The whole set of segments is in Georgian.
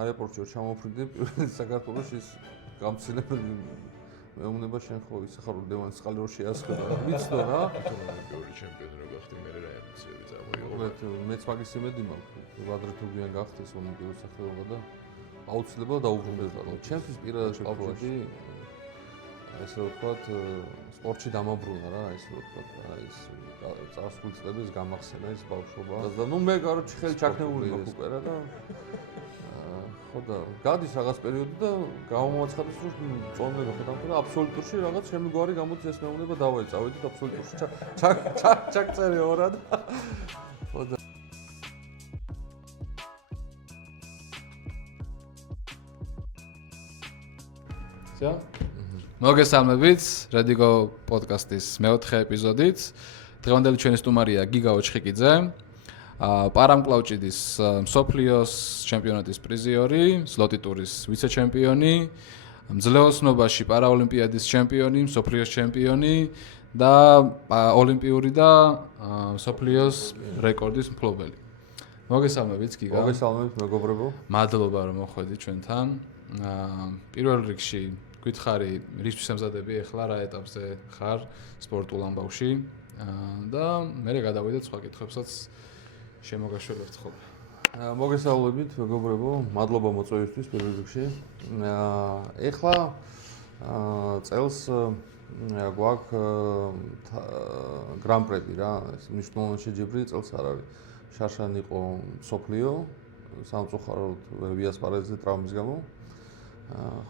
აეროპორტში ჩამოვფრინდი პირველი საქართველოს ის გამცილებელი მეუბნება შენ ხო ისე ხარ დევანის წყალი რო შეასხება ვიცნო რა ოლიმპიური ჩემპიონი რო გახდი მე რა ემოციები წამოიღო მეც მაგის იმედი მაქვს ვადრე თუ გვიან გახდეს ოლიმპიური სახეობა და აუცილებლად დაუბრუნდება რომ ჩემთვის პირადად შევხვდი ესე რომ ვთქვათ სპორტში დამაბრუნა რა ესე რომ ვთქვათ რა ის წარსული წლების გამახსენა ის ბავშვობა და ნუ მე კაროჩი ხელი ჩაქნეული მაქვს უკვე რა და ხო და გადის რაღაც პერიოდი და გამომაცხადეს რომ წონები ხედავთ და აბსოლუტურში რაღაც ჩემი გვარი გამოდის ეს მეუბნება დავაეწავით და აბსოლუტურში ჩაკწერე ორად ხო და ზა მოგესალმებით რადიგო პოდკასტის მეოთხე ეპიზოდით დღევანდელი ჩვენი სტუმარია გიგა ოჩხიკიძე პარამკლავჭიდის მსოფლიოს ჩემპიონატის პრიზიორი, სლოტიტურის ვიცე-ჩემპიონი, მძლეოსნობაში პარაოლიმპიადის ჩემპიონი, მსოფლიოს ჩემპიონი და ოლიმპიური და მსოფლიოს რეკორდის მფლობელი. მოგესალმებით გიგა. მოგესალმებით მეგობრებო. მადლობა რომ მოხვედი ჩვენთან. პირველ რიგში გითხარი რისთვის ემზადები ახლა რა ეტაპზე ხარ სპორტულ ამბავში და მე გადავიდეთ სხვა კითხვებსაც შემოგაშველებთ ხოლმე. მოგესალმებით მეგობრებო, მადლობა მოწვევისთვის პირველ რიგში. ეხლა წელს გვაქვს გრან-პრები რა, ეს მნიშვნელოვანი შეჯიბრი წელს არ არის. შარშან იყო სოფლიო, სამწუხაროდ ვიასპარეზზე ტრავმის გამო.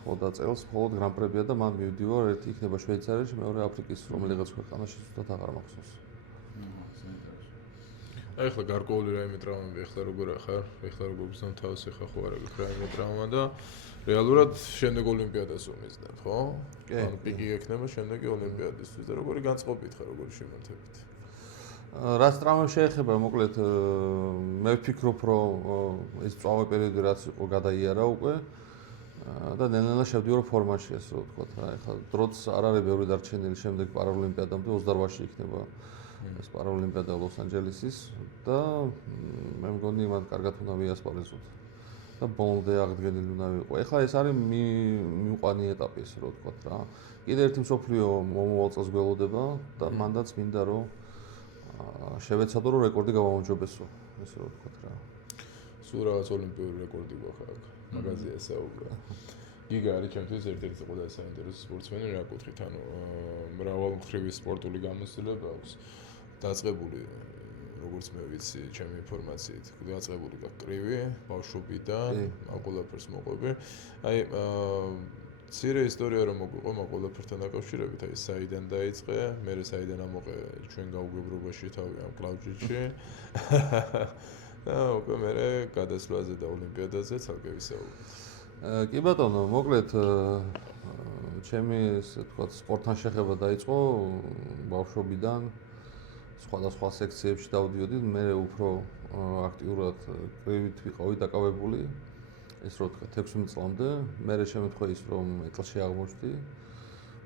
ხო და წელს მხოლოდ გრან-პრებია და მან მივდივარ, ერთი იქნება შვეიცარიაში, მეორე აფრიკის რომელიღაც ქვეყანაში ზუსტად აღარ მახსოვს. ეხლა გარკვეული რაიმე ტრავმები ეხლა როგორ ახარ? ეხლა როგორ გზნობ თავს ეხლა ხო არა გიქ რაიმე ტრავმა და რეალურად შემდეგ ოლიმპიადას უმიზნებ, ხო? ანუ პიკი ექნება შემდეგი ოლიმპიადისთვის და როგორი განწყობით ხარ, როგორი შემართებით? რაც ტრავმებს შეეხება, მოკლედ მე ვფიქრობ, რომ ეს წვავე პერიოდი რაც იყო გადაიარა უკვე და ნელ-ნელა შევდივარ ფორმაში, ასე რომ ვთქვათ რა. ეხლა დროც არ არის ბევრი დარჩენილი შემდეგ პარაოლიმპიადამდე 28-ში იქნება ეს პარაოლიმპიადა ლოს-ანჯელესის და მე მგონი მან კარგად უნდა ვიასპარეზოთ და ბოლომდე აღდგენილი უნდა ვიყო. ეხლა ეს არის მიუყვანი ეტაპი, ასე რომ ვთქვათ რა. კიდევ ერთი მსოფლიო მომავალ წელს გველოდება და მანდაც მინდა რომ შევეცადო რომ რეკორდი გავამოჯობესო, ესე რომ ვთქვათ რა. სულ რაღაც ოლიმპიური რეკორდი გვაქვს აქ. მაგაზია საუბრა. გიგა არის ჩემთვის ერთ-ერთი ყველაზე საინტერესო სპორტსმენი რა კუთხით, ანუ მრავალმხრივი სპორტული გამოცდილება აქვს. დაწყებული როგორც მე ვიცი, ჩემი ინფორმაციით, დაწყებული კრივი, ბავშვობიდან, ამ ყველაფერს მოყვები. აი, ცირე ისტორია რომ მოგვიყო ამ ყველაფერთან დაკავშირებით, აი საიდან დაიწყე, მე საიდან ამოყე ჩვენ გაუგებრობაში თავი ამ კლავჭიდში. და უკვე მე გადასვლაზე და ოლიმპიადაზე ცალკე ვისაუბრებ. კი ბატონო, მოკლედ ჩემი ესე ვთქვათ სპორტთან შეხება დაიწყო ბავშვობიდან. სხვადასხვა სექციებში დავდიოდი, მე უფრო აქტიურად კრივით ვიყავი დაკავებული. ეს რო ვთქვათ 16 წლამდე, მე შემეთხვე ის რომ ეტლში აღმოჩნდი.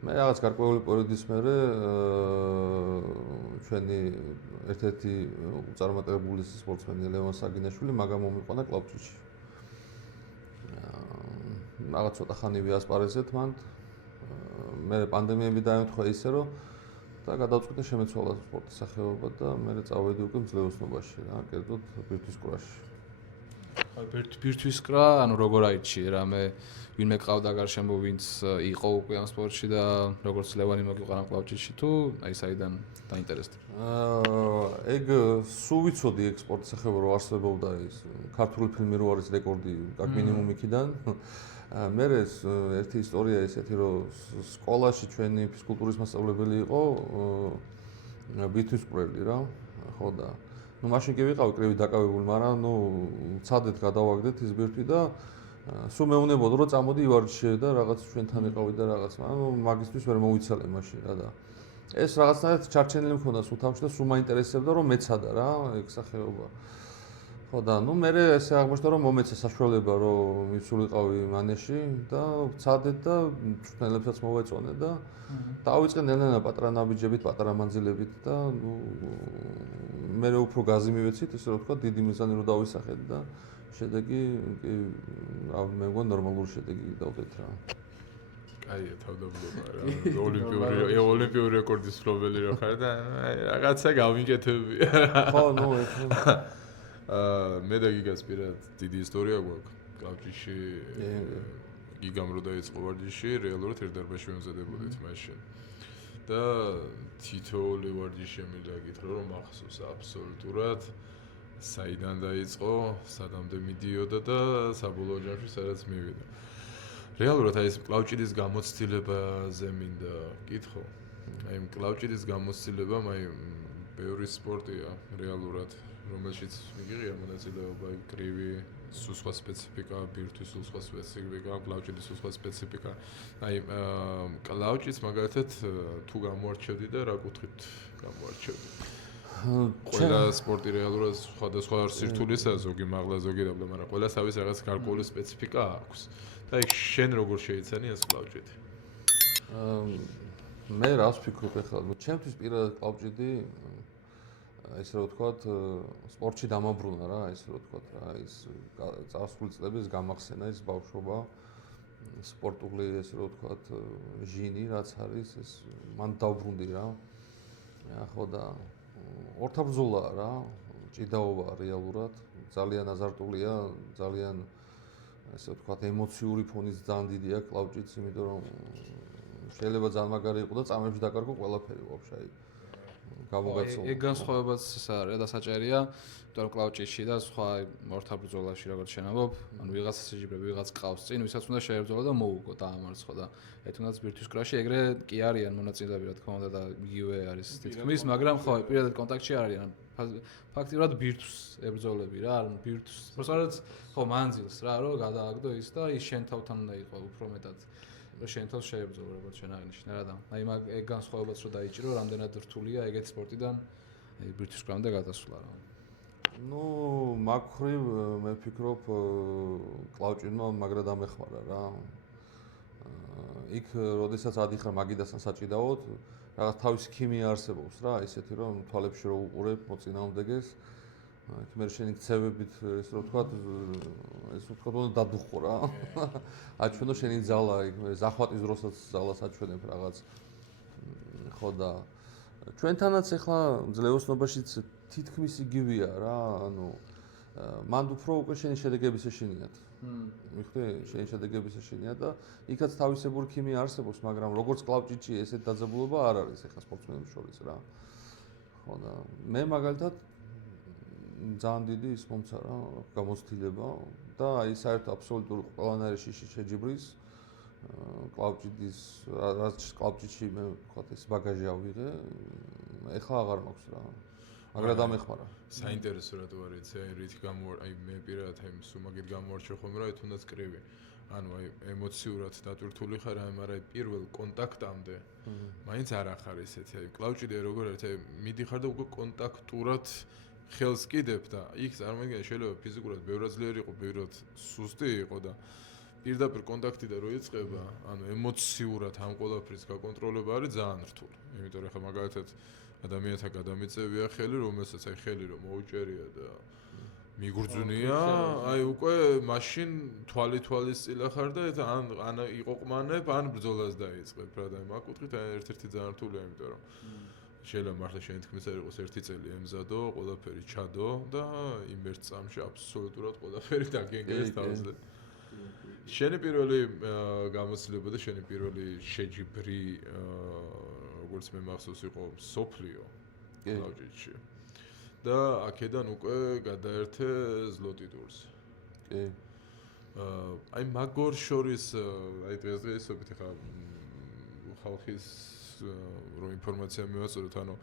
მე რაღაც გარკვეული პერიოდის მერე ჩვენი ერთ-ერთი უწარმოებელი სპორტსმენი ლევან საგინაშვილი მაგამ მომიყვანა კლავჭიდში. რაღაც ცოტა ხანი ვიასპარეზეთ მან. მე პანდემიები დაემთხვა ისე რომ და გადავწყვიტე შემეცვალა სპორტის სახეობა და მე წავედი უკვე მძლეოსნობაში რა, კერძოდ ბირთვის კრაში. ბირთვის კრა, ანუ როგორ აირჩიე რა, მე ვინმე ყავდა გარშემო, ვინც იყო უკვე ამ სპორტში და როგორც ლევანი მოგიყვანა კლავჭიდში თუ აი საიდან დაინტერესდა? ეგ სულ ვიცოდი ეგ სპორტის სახეობა რო არსებობდა ის ქართული ფილმი რო არის რეკორდი, აქ მინიმუმ იქიდან. მე ერთი ისტორია ესეთი რომ სკოლაში ჩვენი ფიზკულტურის მასწავლებელი იყო ბირთვის კვრელი რა, ხო და ნუ მაშინ კი ვიყავი კრივით დაკავებული, მაგრამ ნუ ცადეთ გადავაგდეთ ის ბირთვი და სულ მეუნებოდა რომ წამოდი ივარჯიშე და რაღაც ჩვენთან იყავი და რაღაც, მაგრამ მაგისთვის ვერ მოვიცალე მაშინ რა და ეს რაღაცნაირად ჩარჩენილი მქონდა სულ თავში და სულ მაინტერესებდა რომ მეცადა რა ეგ სახეობა. ხო და ნუ მე ესე აღმოჩნდა რომ მომეცა საშუალება რომ მიცულიყავი მანეში და ვცადეთ და ჩნელებსაც მოვეწონე და დავიწყე ნელ-ნელა პატარა ნაბიჯებით, პატარა მანძილებით და ნუ მე უფრო გაზი მივეცით, ესე რომ ვთქვა, დიდი მიზანი რო დავისახეთ და შედეგი რა მე მგონი ნორმალური შედეგი დავდეთ რა. კაია თავდაპირველად რა ოლიმპიური რეკორდის მფლობელი რა ხარ და რაღაცა გავინკეთები. ხო, ნუ მე და გიგას პირად დიდი ისტორია გვაქვს კლავჭიში. გიგამ რო დაიწყო ვარჯიში, რეალურად ერთ დარბაზში ვემზადებოდით მაშინ. და თითოეული ვარჯიში მინდა გითხრა რომ მახსოვს აბსოლუტურად საიდან დაიწყო, სადამდე მიდიოდა და საბოლოო ჯამში სადაც მივიდა. რეალურად აი ეს კლავჭიდის გამოცდილებაზე მინდა გითხო. აი კლავჭიდის გამოცდილება აი ბევრი სპორტია რეალურად, რომელშიც მიგიღია მონაწილეობა კრივი, სულ სხვა სპეციფიკა, ბირთვის სულ სხვა სპეციფიკა, კლავჭიდის სულ სხვა სპეციფიკა. აი კლავჭის მაგალითად თუ გამოარჩევდი და რა კუთხით გამოარჩევდი? ყველა სპორტი რეალურად სხვადასხვა სირთულისაა, ზოგი მაღლა, ზოგი დაბლა, მაგრამ ყველა თავის რაღაც გარკვეული სპეციფიკა აქვს. და იქ შენ როგორ შეიცანი ეს კლავჭიდი? მე რას ვფიქრობ ახლა? ჩემთვის პირადად კლავჭიდი ესე რომ ვთქვათ, სპორტში დამაბრუნა რა, ესე რომ ვთქვათ რა, ის წარსული წლების გამახსენა, ის ბავშვობა, სპორტული ესე რომ ვთქვათ, ჟინი რაც არის, ეს მან დავბრუნდი რა. ხო და ორთაბრძოლაა რა, ჭიდაობაა რეალურად, ძალიან აზარტულია, ძალიან ესე ვთქვათ, ემოციური ფონიც ძალიან დიდი აქვს კლავჭიც, იმიტომ რომ შეიძლება ძალიან მაგარი იყო და წამებში დაკარგო ყველაფერი ვაფშე აი გამოგაცოლა. ეგ განსხვავებაც ის არის და საჭერია, იმიტომ რომ კლავჭიში და სხვა ორთაბრძოლაში როგორც შენამბობ, ანუ ვიღაცა სიჯიბრები, ვიღაც ყავს წინ, ვისაც უნდა შეებრძოლა და მოუგო დაამარცხო და ერთუნდაც ბირთვის კრაში ეგრე კი არიან მონაწილეები, რა თქმა უნდა და იგივე არის თითქმის, მაგრამ ხო, პირადად კონტაქტში არ არიან. ფაქტიურად ბირთვს ებრძოლები რა, ანუ ბირთვს, პროსტად ხო მანძილს რა, რომ გადააგდო ის და ის შენ თავთან უნდა იყო უფრო მეტად. რომ შენ თავს შეებრძოლო როგორც შენ აღნიშნე რა და აი მაგ ეგ განსხვავებაც რომ დაიჭირო, რამდენად რთულია ეგეთ სპორტიდან აი ბირთვის კრამდე გადასვლა რა. ნუ მაგ ხრივ მე ვფიქრობ კლავჭინმა მაგრა დამეხმარა რა. იქ როდესაც ადიხარ მაგიდასთან საჭიდაოდ, რაღაც თავისი ქიმია არსებობს რა, ისეთი რომ თვალებში რო უყურებ მოწინააღმდეგეს, იქ მე შენი ქცევებით ეს რო ვთქვათ, ეს რო ვთქვათ უნდა დადუხო რა. აჩვენო შენი ძალა, იქ ზახვატის დროსაც ძალას აჩვენებ რაღაც. ხო და ჩვენთანაც ახლა ძლევოსნობაშიც თითქმის იგივეა რა, ანუ მანდ უფრო უკვე შენი შედეგების ეშინიათ. მიხვდი, შენი შედეგების ეშინიათ და იქაც თავისებური ქიმია არსებობს, მაგრამ როგორც კლავჭიჩი ესეთ დაძაბულობა არ არის ახლა სპორტსმენების შორის რა. ხო და მე მაგალითად ძალიან დიდი ის მომცა რა, გამოცდილება და აი საერთოდ აბსოლუტური ყველანაირი შიში შეჯიბრის კლავჭიდის, რაც კლავჭიჩი მე ვთქვათ ეს ბაგაჟი ავიღე, ეხლა აღარ მაქვს რა. მაგრა დამეხმარა. საინტერესო რატო არ იცი, აი რითი აი მე პირადად აი სუმაგით გამოარჩევ ხოლმე რა, თუნდაც კრივი. ანუ აი ემოციურად დატვირთული ხარ, მაგრამ აი პირველ კონტაქტამდე მაინც არ ახარ ესეთი, აი კლავჭიდი როგორ არის, აი მიდიხარ და უკვე კონტაქტურად ხელს კიდებ და იქ წარმოიდგინე შეიძლება ფიზიკურად ბევრად ძლიერი იყო, ბევრად სუსტი იყო და პირდაპირ კონტაქტი და რო იწყება, ანუ ემოციურად ამ ყველაფრის გაკონტროლება არის ძალიან რთული. იმიტომ რომ ხა მაგალითად ადამიანთან გადამიწევია ხელი, რომელსაც აი ხელი რომ მოუჭერია და მიგრძვნია, აი უკვე მაშინ თვალის წილა ხარ და ან იყოყმანებ, ან ბრძოლას დაიწყებ რა და მაგ კუთხით ერთ-ერთი ძალიან რთულია, იმიტომ რომ შეიძლება მართლა შენი თქმის არ იყოს ერთი წელი ემზადო, ყველაფერი ჩადო და იმ ერთ წამში აბსოლუტურად ყველაფერი დაგენგრეს თავზე. შენი პირველი გამოცდილება და შენი პირველი შეჯიბრი როგორც მე მახსოვს იყო სოფლიო კლავჭიჩი. და აქედან უკვე გადაერთე ზლოტი ტურს. კი. აი მაგორ შორის აი დღესდღეობით ხა ხალხის რო ინფორმაცია მივაწოდოთ, ანუ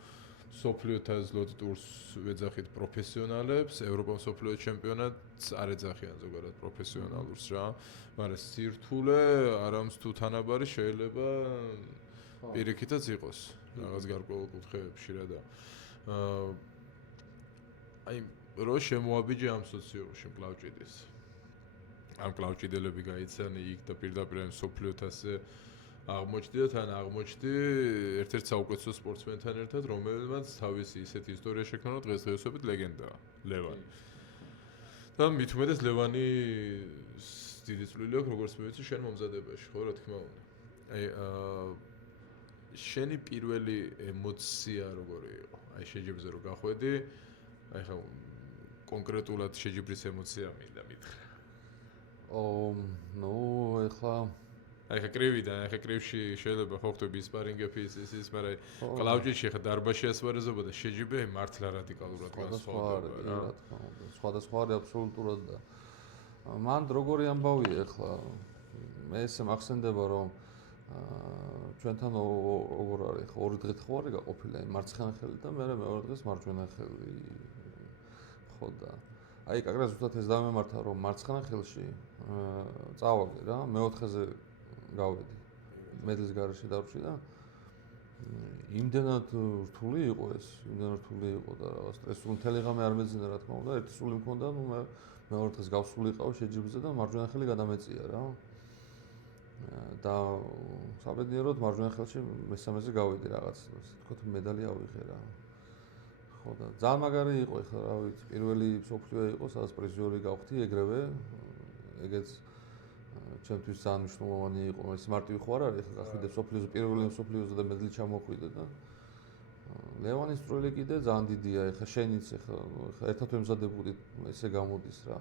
სოფლიოთა ზლოტი ტურს ვეძახით პროფესიონალებს, ევროპა სოფლიო ჩემპიონატს არ ეძახიან ზოგადად პროფესიონალურს რა, მაგრამ სირთულე არამც თუ თანაბარი შეიძლება პირიქითაც იყოს რაღაც გარკვეულ კუთხეებში რა და აი რო შემოაბიჯე ამ სოციუმში კლავჭიდის. ამ კლავჭიდელები გაიცანი იქ და პირდაპირ ამ სოფლიოთაზე აღმოჩნდი და თან აღმოჩნდი ერთ-ერთ საუკეთესო სპორტსმენთან ერთად, რომელმაც თავისი ისეთი ისტორია შექმნა, რომ დღესდღეობით ლეგენდაა, ლევანი. და მით უმეტეს ლევანის დიდი წვლილი აქვს როგორც მე ვიცი შენ მომზადებაში, ხო რა თქმა უნდა. აი შენი პირველი ემოცია როგორი იყო? აი შეჯიბრზე რო გახვედი, აი ხა კონკრეტულად შეჯიბრის ემოცია მინდა მითხრა. ნუ ეხლა აი ხა კრივიდან, აი ხა კრივში შეიძლება ხო ხტები სპარინგები ის, მაგრამ კლავჭიში ხა დარბაში ასპარეზობა და შეჯიბრი მართლა რადიკალურად განსხვავდება რა. რა თქმა უნდა, სხვადასხვა არის აბსოლუტურად და მან როგორი ამბავია ეხლა მე ესე მახსენდება რომ ჩვენთან როგორ არის ხო ორი დღე ხო არის გაყოფილი აი მარცხენა ხელი და მე მეორე დღეს მარჯვენა ხელი ხო და აი კაკრა ზუსტად ეს დამემართა რომ მარცხენა ხელში წავაგე რა მეოთხეზე გავედი მედლის გარეშე დარჩი და იმდენად რთული იყო ეს იმდენად რთული იყო და რაღაც სტრესული მთელი ღამე არ მეძინა რა თქმა უნდა ერთი სული მქონდა ნუ მე მეორე დღეს გავსულიყავ შეჯიბრზე და მარჯვენა ხელი გადამეწია რა და საბედნიეროდ მარჯვენა ხელში მესამეზე გავედი რაღაც თქო მედალი ავიღე რა ხო და ძალიან მაგარი იყო ეხლა რა ვიცი პირველი მსოფლიო იყო სადაც პრიზიორი გავხდი ეგრევე ეგეც ჩემთვის ძალიან მნიშვნელოვანი იყო ეს მარტივი ხო არ არის ეხლა გახვიდე მსოფლიოზე პირველი მსოფლიოზე და მედლი ჩამოხვიდე და ლევანის წვლილი კიდე ძალიან დიდია ეხლა შენიც ეხლა ერთად ვემზადებოდით ესე გამოდის რა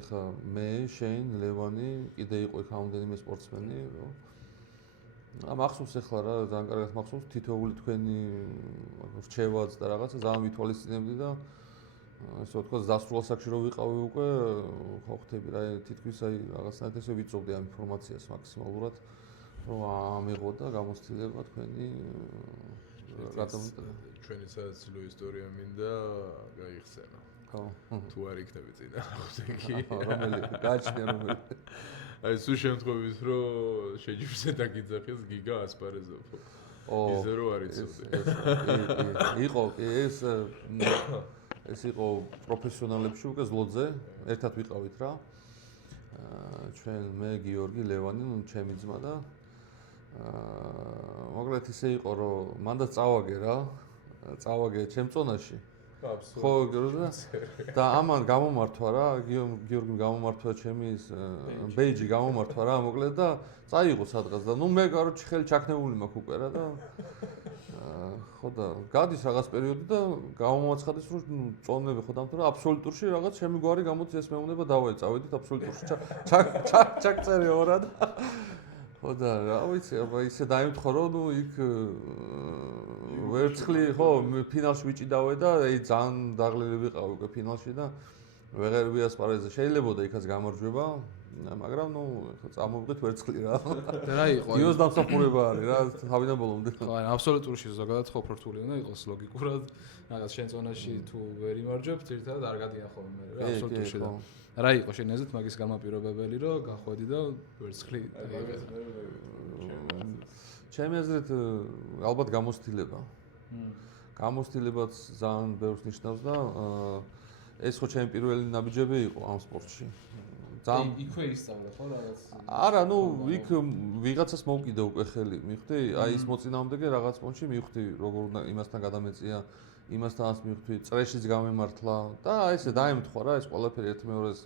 ეხლა მე შენ ლევანი კიდე იყო იქ ამდენიმე სპორტსმენი რა მახსოვს ეხლა რა ძალიან კარგად მახსოვს თითოეული თქვენი რჩევაც და რაღაცა ძალიან ვითვალისწინებდი და ესე ვთქვა დასრულსაკში რო ვიყავი უკვე ხო ხტები რა თითქოს აი რაღაცნაირად ესე ვიწოვდი ამ ინფორმაციას მაქსიმალურად რომ ამიღო და გამოცდილება თქვენი ჩვენი საოცრო ისტორია მინდა გაიხსენა ხო თუ არ იქნები წინა ხუთი რომელი გააჩნია რომელი აი სულ შემთხვევით რომ შეჯიბრზე დაგიძახეს გიგა ასპარეზობო ისე რო არ იცოდი იყო ეს იყო პროფესიონალებში უკვე ზლოძე ერთად ვიყავით რა ჩვენ მე გიორგი ლევანი ნუ ჩემი ძმა და მოკლედ ისე იყო რომ მანდაც წავაგე ჩემ წონაში ხო და ამან გამომართვა რა გიორგიმ გამომართვა ჩემი ბეიჯი გამომართვა რა მოკლედ და წაიღო სადღაც და ნუ მე კაროჩი ხელი ჩაქნეული მაქვს უკვე რა და ხო და გადის რაღაც პერიოდი და გამომაცხადეს რომ წონები ხო დამთო რა აბსოლუტურში რაღაც ჩემი გვარი გამოდის ეს მეუნება დავაეწავედით აბსოლუტურში ჩაკწერე ორად ხო და რა ვიცი აბა ისე დაიმთხო რომ ნუ იქ ვერცხლი ხო ფინალში ვიჭიდავე და აი ძალიან დაღლილი ვიყავ უკვე ფინალში და ვეღარ ვიასპარეზე შეიძლებოდა იქაც გამარჯვება მაგრამ ნუ ხო წამოვიდეთ ვერცხლი რა და რა იყო იოს დამსახურება არის რა თავიდან ბოლომდე ხო აი აბსოლუტურში ზოგადად ხო ფორტული უნდა იყოს ლოგიკურად რაღაც შენ ზონაში თუ ვერ იმარჯვებ ერთად არ გადიან ხოლმე რა აბსოლუტურში და რა იყო შენ ეზეთ მაგის გამაპირობებელი რომ გახვედი და ვერცხლი დაიღე ჩემი აზრით ალბათ გამოცდილება გამოცდილებაც ძალიან ბევრს ნიშნავს და ეს ხო ჩემი პირველი ნაბიჯები იყო ამ სპორტში ძალიან იქვე ისწავლე ხო რაღაც არა ნუ იქ ვიღაცას მოვკიდე უკვე ხელი მივხვდი აი ის მოწინააღმდეგე რაღაც პონჩი მივხვდი როგორ უნდა იმასთან გადამეწია იმასთანაც მივხვდი წრეშიც გამემართლა და ესე დაემთხვა რა ეს ყველაფერი ერთმეორეს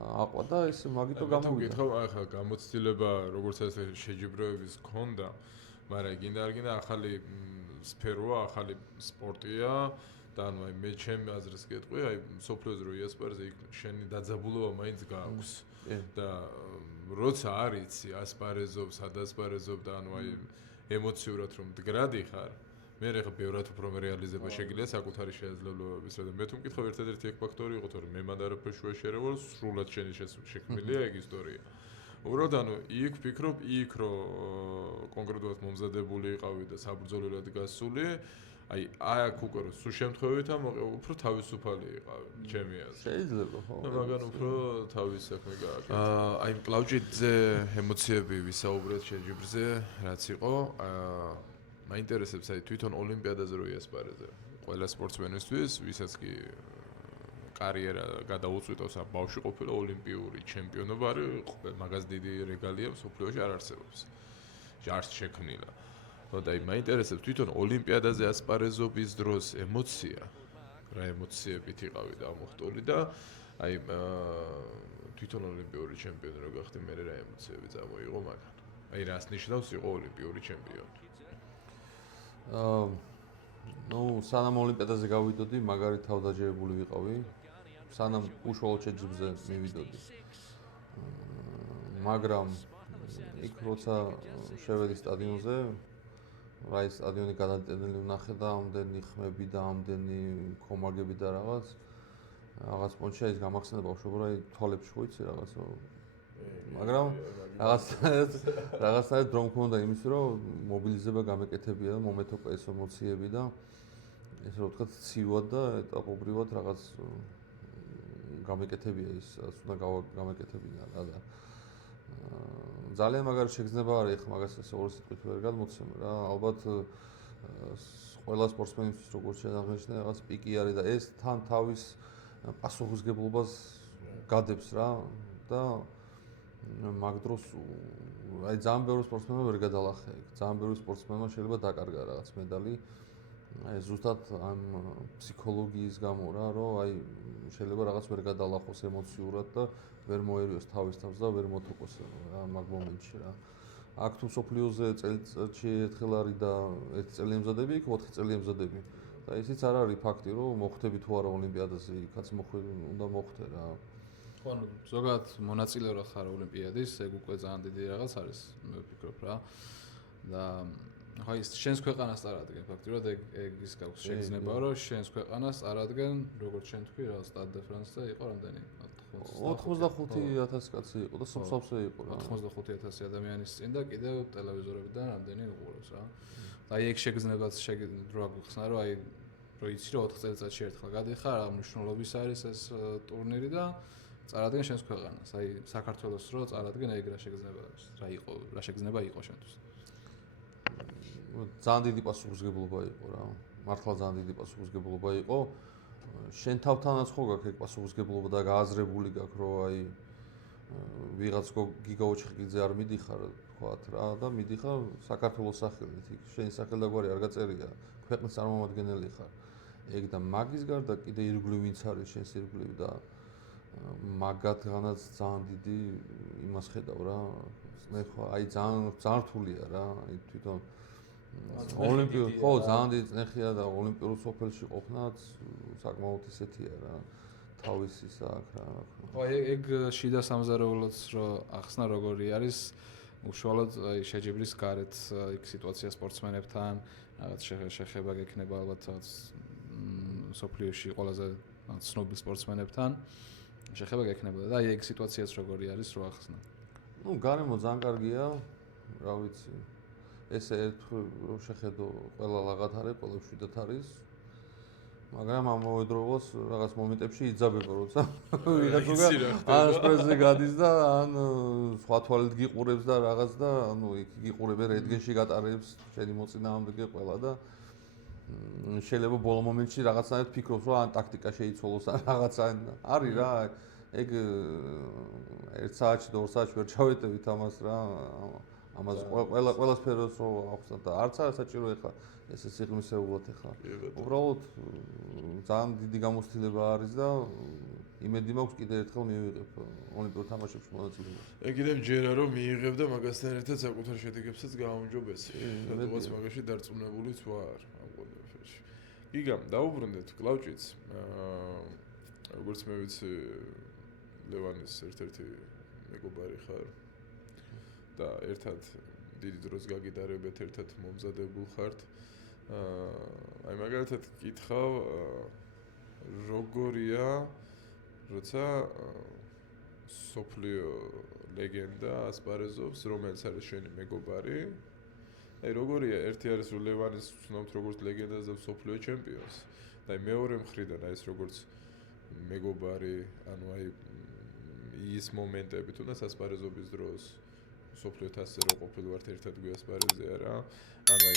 აყვა და ეს მაგითო გამოვიდა ახლა გამოცდილება როგორც ესე შეჯიბროების ქონდა მაგრამ გინდა არ გინდა ახალი სფეროა ახალი სპორტია და ანუ აი მე ჩემი აზრის კეთყვი აი სოფლიოზე რო იასპარეზე იქ შენი დაძაბულობა მაინც გააქვს და როცა არ იცი ასპარეზობ სადასპარეზობ და ანუ აი ემოციურად რომ მდგრადი ხარ მე ხა ბევრად უფრო რეალიზება შეგიძლია საკუთარი შესაძლებლობების და მე თუ მკითხავ ერთადერთი ეგ ფაქტორი იყო თორე მე მანდ არაფერს შუაში შეერევალ სრულად შენი შექმნილია ეგ ისტორია უბრალოდ ანუ იქ ფიქრობ იქ რო კონკრეტულად მომზადებული იყავი და საბრძოლველად გასული აი აქ უკვე რო სულ შემთხვევით ამოყე უფრო თავისუფალი იყავი ჩემი აზრით შეიძლება ხო მაგან უფრო თავის საქმე გააკეთა აი კლავჭიძე ემოციები ვისაუბრეთ შეჯიბრზე რაც იყო მაინტერესებს აი თვითონ ოლიმპიადაზე რო იასპარეზე ყველა სპორტსმენისთვის ვისაც კი კარიერა გადაუწყვიტავს ამ ბავშვი ყოფილა ოლიმპიური ჩემპიონობა არის მაგას დიდი რეგალია სოფლიოში არ არსებობს ჯარს შექმნილა და აი მაინტერესებს თვითონ ოლიმპიადაზე ასპარეზობის დროს ემოცია რა ემოციებით იყავი და მოხტული და აი თვითონ ოლიმპიური ჩემპიონი რო გახდი, მე რა ემოციები წამოიღო მაგან. აი რას ნიშნავს იყო ოლიმპიური ჩემპიონი? ნუ სანამ ოლიმპიადაზე გავიდოდი, მაგარი თავდაჯერებული ვიყავი. სანამ უშუალოდ შეჯიბრზე მივიდოდი. მაგრამ იქ როცა შევედი სტადიონზე, რა ის სტადიონი გადატენილი ვნახე და ამდენი ხმები და ამდენი კომაგები და რაღაც პონჩი ის გამახსენდა ბავშვობა, რა თვალებში ხო იცი რაღაცა. მაგრამ რაღაცნაირად დრო მქონდა იმის, რომ მობილიზება გამეკეთებია და მომეთოქა ეს ემოციები და ეს რა ვთქვათ, ცივად და ეტაპობრივად რაღაც გამეკეთებია ის, რაც უნდა გამეკეთებინა რა და ძალიან მაგარი შეგრძნება არის, ეხლა მაგას ესე ორი სიტყვით ვერ გადმოცემ რა, ალბათ ყველა სპორტსმენისთვის როგორც შეაღნიშნე რაღაც პიკი არის და ეს თან თავის პასუხისგებლობას გადებს რა და მაგ დროს აი ძალიან ბევრი სპორტსმენმა ვერ გადალახე. ძალიან ბევრი სპორტსმენმა შეიძლება დაკარგა რაღაც медали. აი ზუსტად ამ ფსიქოლოგიის გამო რა, რომ აი შეიძლება რაღაც ვერ გადალახოს ემოციურად და ვერ მოერიოს თავის თავს და ვერ მოთოქოს რა მაგ მომენტში რა. აქ თუ სოფლიოზე წელიწადში ერთხელ არის და 1 წელი ემზადები, იქ 4 წელი ემზადები. და ისიც არ არის ფაქტი, რომ მოხვდები თუ არა ოლიმპიადაზე, იქაც უნდა მოხვდე რა. ხო, ანუ ზოგადად მონაწილე რა ხარ ოლიმპიადის, ეგ უკვე ძალიან დიდი რაღაც არის, მე ვფიქრობ რა. და ხო ის შენს ქვეყანას წარადგენ ფაქტიურად ეგ ის გაქვს შეგრძნება, რომ შენს ქვეყანას წარადგენ, როგორც შენ თქვი, რა სტად დე ფრანსზე იყო რამდენი? 85,000 კაცი იყო და სოფსავსე იყო რა. 85,000 ადამიანის წინ და კიდევ ტელევიზორებიდან რამდენი უყურებს რა. და აი ეგ შეგრძნებაც რა გიხსნა, რომ აი რო იცი რომ 4 წელიწადში ერთხელ გადიხარ, რა მნიშვნელობის არის ეს ტურნირი და წარადგენ შენს ქვეყანას. აი საქართველოს რო წარადგენ ეგ რა შეგრძნება არის. რა შეგრძნება იყო შენთვის? ძალიან დიდი პასუხისგებლობა იყო რა. მართლა ძალიან დიდი პასუხისგებლობა იყო. შენ თავთანაც ხო გაქვს ეგ პასუხისგებლობა და გააზრებული გაქვს, რომ აი ვიღაც გიგაოჩხიძე არ მიდიხარ, თქვათ რა და მიდიხარ საქართველოს სახელით. იქ შენი სახელდაგვარი არ გაწერია, ქვეყნის წარმომადგენელი ხარ. ეგ და მაგის გარდა კიდე ირგვლივ ვინც არის შენს ირგვლივ და მაგათგანაც ძალიან დიდი იმას ხედავ რა. მე ხო აი ძალიან რთულია რა. აი თვითონ ოლიმპიურ ხო ძალიან დიდი წნეხია და ოლიმპიურ სოფელში ყოფნაც საკმაოდ ისეთია რა. თავის ისა აქ რა. ხო ეგ შიდა სამზარეულოც რო ახსნა როგორი არის უშუალოდ აი შეჯიბრის გარეთ იქ სიტუაცია სპორტსმენებთან რაღაც შეხება გექნება ალბათ რაღაც სოფლიოში ყველაზე ცნობილ სპორტსმენებთან შეხება გექნებოდა და აი ეგ სიტუაციაც როგორი არის რო ახსნა. ნუ გარემო ძალიან კარგია, რა ვიცი. ესე ერთხელ რო შეხედო ყველა ლაღად არის, ყველა შვიდად არის. მაგრამ ამავე დროს რაღაც მომენტებში იძაბება, როცა ვიღაცა ან სპრესზე გადის და ან სხვა თვალით გიყურებს და რაღაც და ანუ იქ გიყურებ რენტგენში გატარებს შენი მოწინააღმდეგე ყველა და შეიძლება ბოლო მომენტში რაღაცნაირად ფიქრობს, რომ ან ტაქტიკა შეიცვალოს ან რაღაცა არის რა. ეგ 1 საათში და 2 საათში ვერ ჩავეტევით ამას რა. ამას ყველა სფეროს რო ახსნა და არც არა საჭირო ეხლა ესე სიღრმისეულად ეხლა. უბრალოდ ძალიან დიდი გამოცდილება არის და იმედი მაქვს კიდე ერთხელ მივიღებ ოლიმპიურ თამაშებში მონაწილეობას. ეგ კიდევ ჯერა რომ მიიღებ და მაგასთან ერთად საკუთარ შედეგებსაც გააუმჯობესე. რადგანაც მაგაში დარწმუნებული თუ არ ამ ყველაფერში. გიგამ დაუბრუნდეთ კლავჭიც. როგორც მე ვიცი ლევანის ერთ-ერთი მეგობარი ხარ და ერთად დიდი დროს გაგიდარებეთ, ერთად მომზადებულ ხართ. აი მაგალითად გითხავ როგორია როცა სოფლიო ლეგენდა ასპარეზობს, რომელიც არის შენი მეგობარი. აი როგორია ერთი არის რომ ლევანის ვცნობთ როგორც ლეგენდას და სოფლიო ჩემპიონს. და აი მეორე მხრიდან აი ეს როგორც მეგობარი, ანუ აი ის მომენტები თუნდაც ასპარეზობის დროს სოფლიო თასზე რო ყოფილვართ ერთად გვიასპარეზე არა. ანუ აი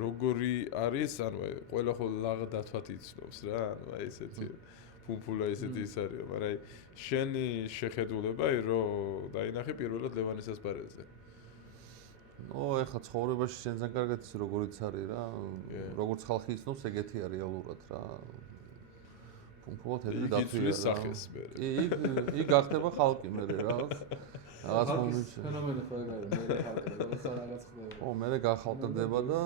როგორი არის, ანუ აი ყველა ხო ლაღ დათვათ იცნობს რა. ანუ აი ესეთი ფუფულა ესეთი ის არის, მაგრამ აი შენი შეხედულება აი რომ დაინახე პირველად ლევანის ასპარეზზე. ნუ ეხლა ცხოვრებაში შენთან კარგად ის როგორიც არის რა. როგორც ხალხი იცნობს, ეგეთი არის რეალურად რა. უფრო თეთრი იქ დათვია იცვლის სახეს მე. იქ გახდება ხალხი მე რაღაც მომენტში ფენომენი ხო ეგ არის მე ხალხი როცა რაღაც ხდება მე გახალტდება და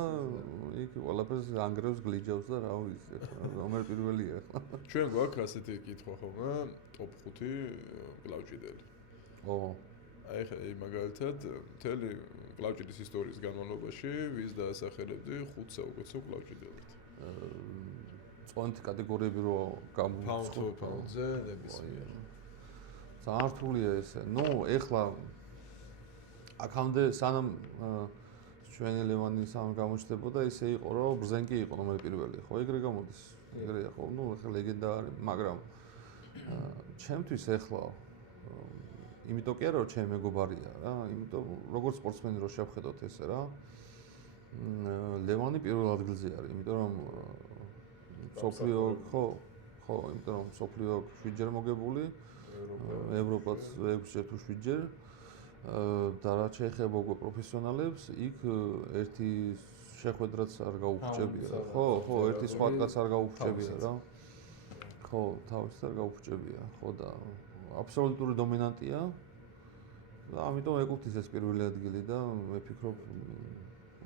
იქ ყველაფერს ანგრევს გლიჯავს და რა ვიცი რომელი პირველია ჩვენ გვაქვს ასეთი კითხვა ხოლმე ტოპ 5 კლავჭიდელი აი ხა მაგალითად მთელი კლავჭიდის ისტორიის განმავლობაში ვის დაასახელებდი 5 საუკეთესო კლავჭიდელით წონით კატეგორიები რო გამოვცხობ-ზე ნებისმიერ ძალიან რთულია ესე. ეხლა აქამდე სანამ ჩვენი ლევანი სამ გამოჩნდებოდა, ისე იყო, რომ ბრზენკი იყო ნომერი პირველი, ხო, ეგრე გამოდის. ეგრეა, ხო, ეხლა ლეგენდარი, მაგრამ ჩემთვის ეხლა იმიტომ კი არა, რომ ჩემი მეგობარია რა, იმიტომ როგორც სპორტსმენი რო შევხედოთ ესე რა. ლევანი პირველ ადგილზე არის, იმიტომ რომ სოფლიო ხო, იმიტომ რომ სოფლიო 7-ჯერ მოგებული ევროპაც 6-ჯერ თუ 7-ჯერ და რაც შეეხება უკვე პროფესიონალებს, იქ ერთი შეხვედრაც არ გაუხჭებია, ხო, ერთი სხვა კაც არ გაუხჭებია რა. ხო, თავის არ გაუხჭებია, ხო და აბსოლუტური დომინანტია. და ამიტომ ეკუთვნის ეს პირველი ადგილი და მე ვფიქრობ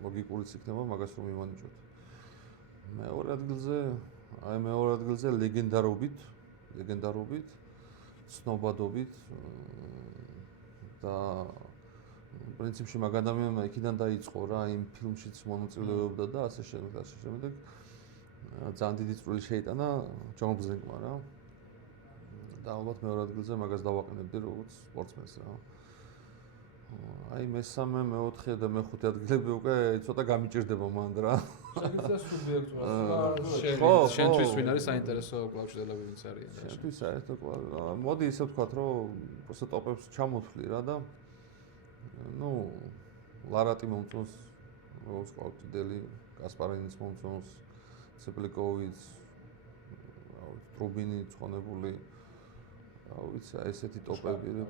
ლოგიკურიც იქნება მაგას რომ მივანიჭოთ. მეორე ადგილზე ლეგენდარობით ცნობადობით და პრინციპში მაგ ადამიანმა იქიდან დაიწყო რა იმ ფილმშიც მონაწილეობდა და ასე შემდეგ ძალიან დიდი წვლილი შეიტანა ჯონ ბრზენკმა რა და ალბათ მეორე ადგილზე მაგას დავაყენებდი როგორც სპორტსმენს რა აი მესამე, მეოთხე და მეხუთე ადგილები უკვე ცოტა გამიჭირდება მანდ რა. შეგიძლია სუბიექტურად. შენთვის ვინ არის საინტერესო კლავჭიდელები ვინც არიან? შენთვის საერთოდ მოდი ისე ვთქვათ, რომ просто ტოპებს ჩამოთვლი რა და ლარატი მომწონს, როგორც კლავჭიდელი, კასპარინიც მომწონს, ცეპლიკოვიც, ტრუბინი ცხონებული ვიცი, ესეთი ტოპები.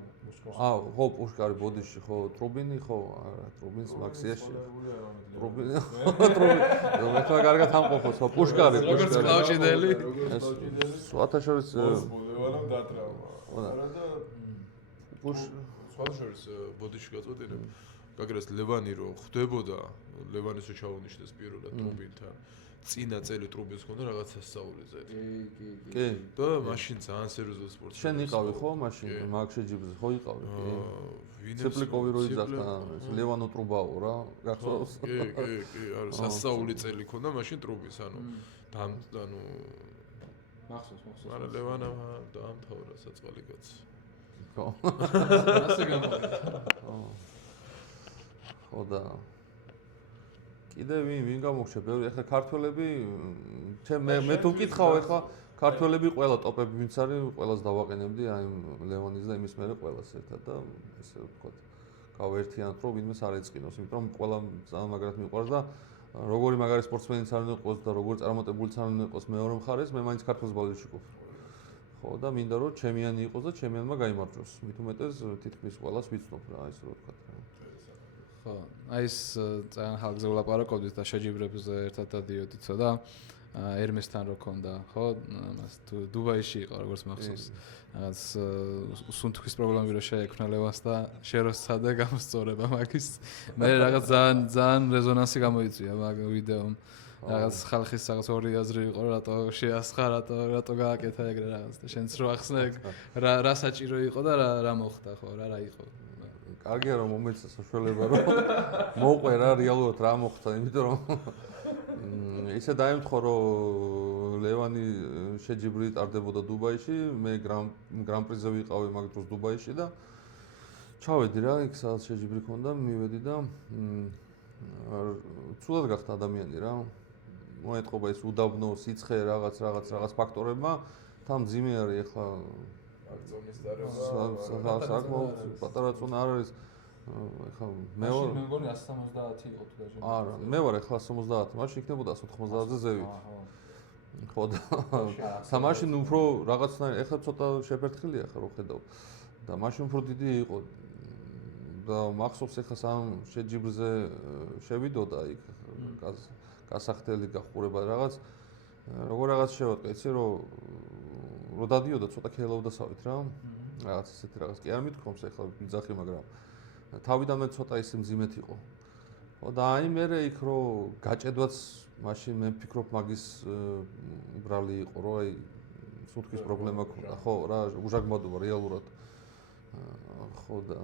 ხო, პუშკარი ბოდიში, ხო, ტრუბინი, ხო, არა, ტრუბინს მაქსიაში. ტრუბინი. მე კარგად ამყოფოს, ხო, პუშკარი. როგორც კლავჭიდელი. სხვათა შორის ლევანამ დატრავა. არა და სხვათა შორის ბოდიში გაწყვეტინებ. გაგრას ლევანი რო ხვდებოდა, ლევანის რო ჩაუნიშნეს პირველად ტრუბინთან. წინა წელი ტრუბინს ჰქონდა რაღაც სასწაულიზე. კი. და მაშინ ძალიან სერიოზულად სპორტს. შენ იყავი ხო მაშინ მაგ შეჯიბზე ხო იყავი? ცეპლიკოვი რო იძახდა, ლევანო ტრუბაო რა, გახსოვს? კი, არა, სასწაული წელი ჰქონდა მაშინ ტრუბის, ანუ მახსოვს. არა ლევანა დაამთავრა საწყალი კაცი. ხო. ასე გამოვიდა. ხო და კიდე ვინ გამოგჩა ბევრი ახლა ქართველები მე თუ მკითხავ ახლა ქართველები ყველა ტოპები ვინც არის ყველას დავაყენებდი აი ლევანის და იმის მერე ყველას ერთად და ესე ვთქვათ გავერთიანოთ რომ ვინმეს არ ეწყინოს იმიტომ რომ ყველა ძალიან მაგრად მიყვარს და როგორი მაგარი სპორტსმენიც არ იყოს და როგორი წარმატებულიც არ იყოს მეორე მხარეს მე მაინც ქართველს ბალეტში ვყოფ ხო და მინდა რომ ჩემიანი იყოს და ჩემიანმა გაიმარჯვოს მით უმეტეს თითქმის ყველას ვიცნობ რა ესე ვთქვათ ხო, აი ეს ძალიან ხალხზე ვლაპარაკობდით და შეჯიბრებზე ერთად დადიოდითო და ერმესთან რო ქონდა, ხო? მას დუბაიში იყო როგორც მახსოვს. რაღაც სუნთქვის პრობლემები რო შეექმნა ლევანს და შეროსცადე გამოსწორება მაგის. მე რაღაც ძალიან რეზონანსი გამოიწვია მაგ ვიდეომ. რაღაც ხალხის რაღაც ორი აზრი იყო, რატო შეასხა, რატო გააკეთა ეგრე რაღაც და შენც რო ახსნე რა საჭირო იყო და რა მოხდა ხო, რა იყო. კარგია რომ მომეცა საშუალება რომ მოყვე რა რეალურად რა მოხდა იმიტომ რომ ისე დაემთხო რომ ლევანი შეჯიბრი ტარდებოდა დუბაიში მე გრან პრიზე ვიყავი მაგ დროს დუბაიში და ჩავედი რა იქ სადაც შეჯიბრი ქონდა მივედი და ცუდად გახდა ადამიანი რა მოეთყობა ეს უდაბნო სიცხე რაღაც ფაქტორებმა თან ძიმე არის ახლა ზონის დარება საკმაოდ პატარა ზონა არ არის ეხლა მე ვარ მე მგონი 170 იყო თუ დაჟე არა მე ვარ ეხლა 170 მაშინ იქნებოდა 190-ზე ზევით ხო და მაშინ უფრო რაღაცნაირ ეხლა ცოტა შეფერთხილია ხა რო ხედავ და მაშინ უფრო დიდი იყო და მახსოვს ეხლა სამ შეჯიბრზე შევიდოდა იქ გასახდელი გახურება რაღაც როგორ რაღაც შევატყე იცი რომ რო დადიოდა ცოტა ქელავდასავით რა. რაღაც ესეთი რაღაც კი არ მithქვამს ახლა მძახი, მაგრამ თავიდანვე ცოტა ისე მძიმეთ იყო. ხო და აი მე იქ რო გაჭედვაც მაშინ მე ვფიქრობ მაგის ბრალი იყო, რომ აი სუნთქვის პრობლემა ქონდა. ხო რა, უჟანგბადობა რეალურად. ხო და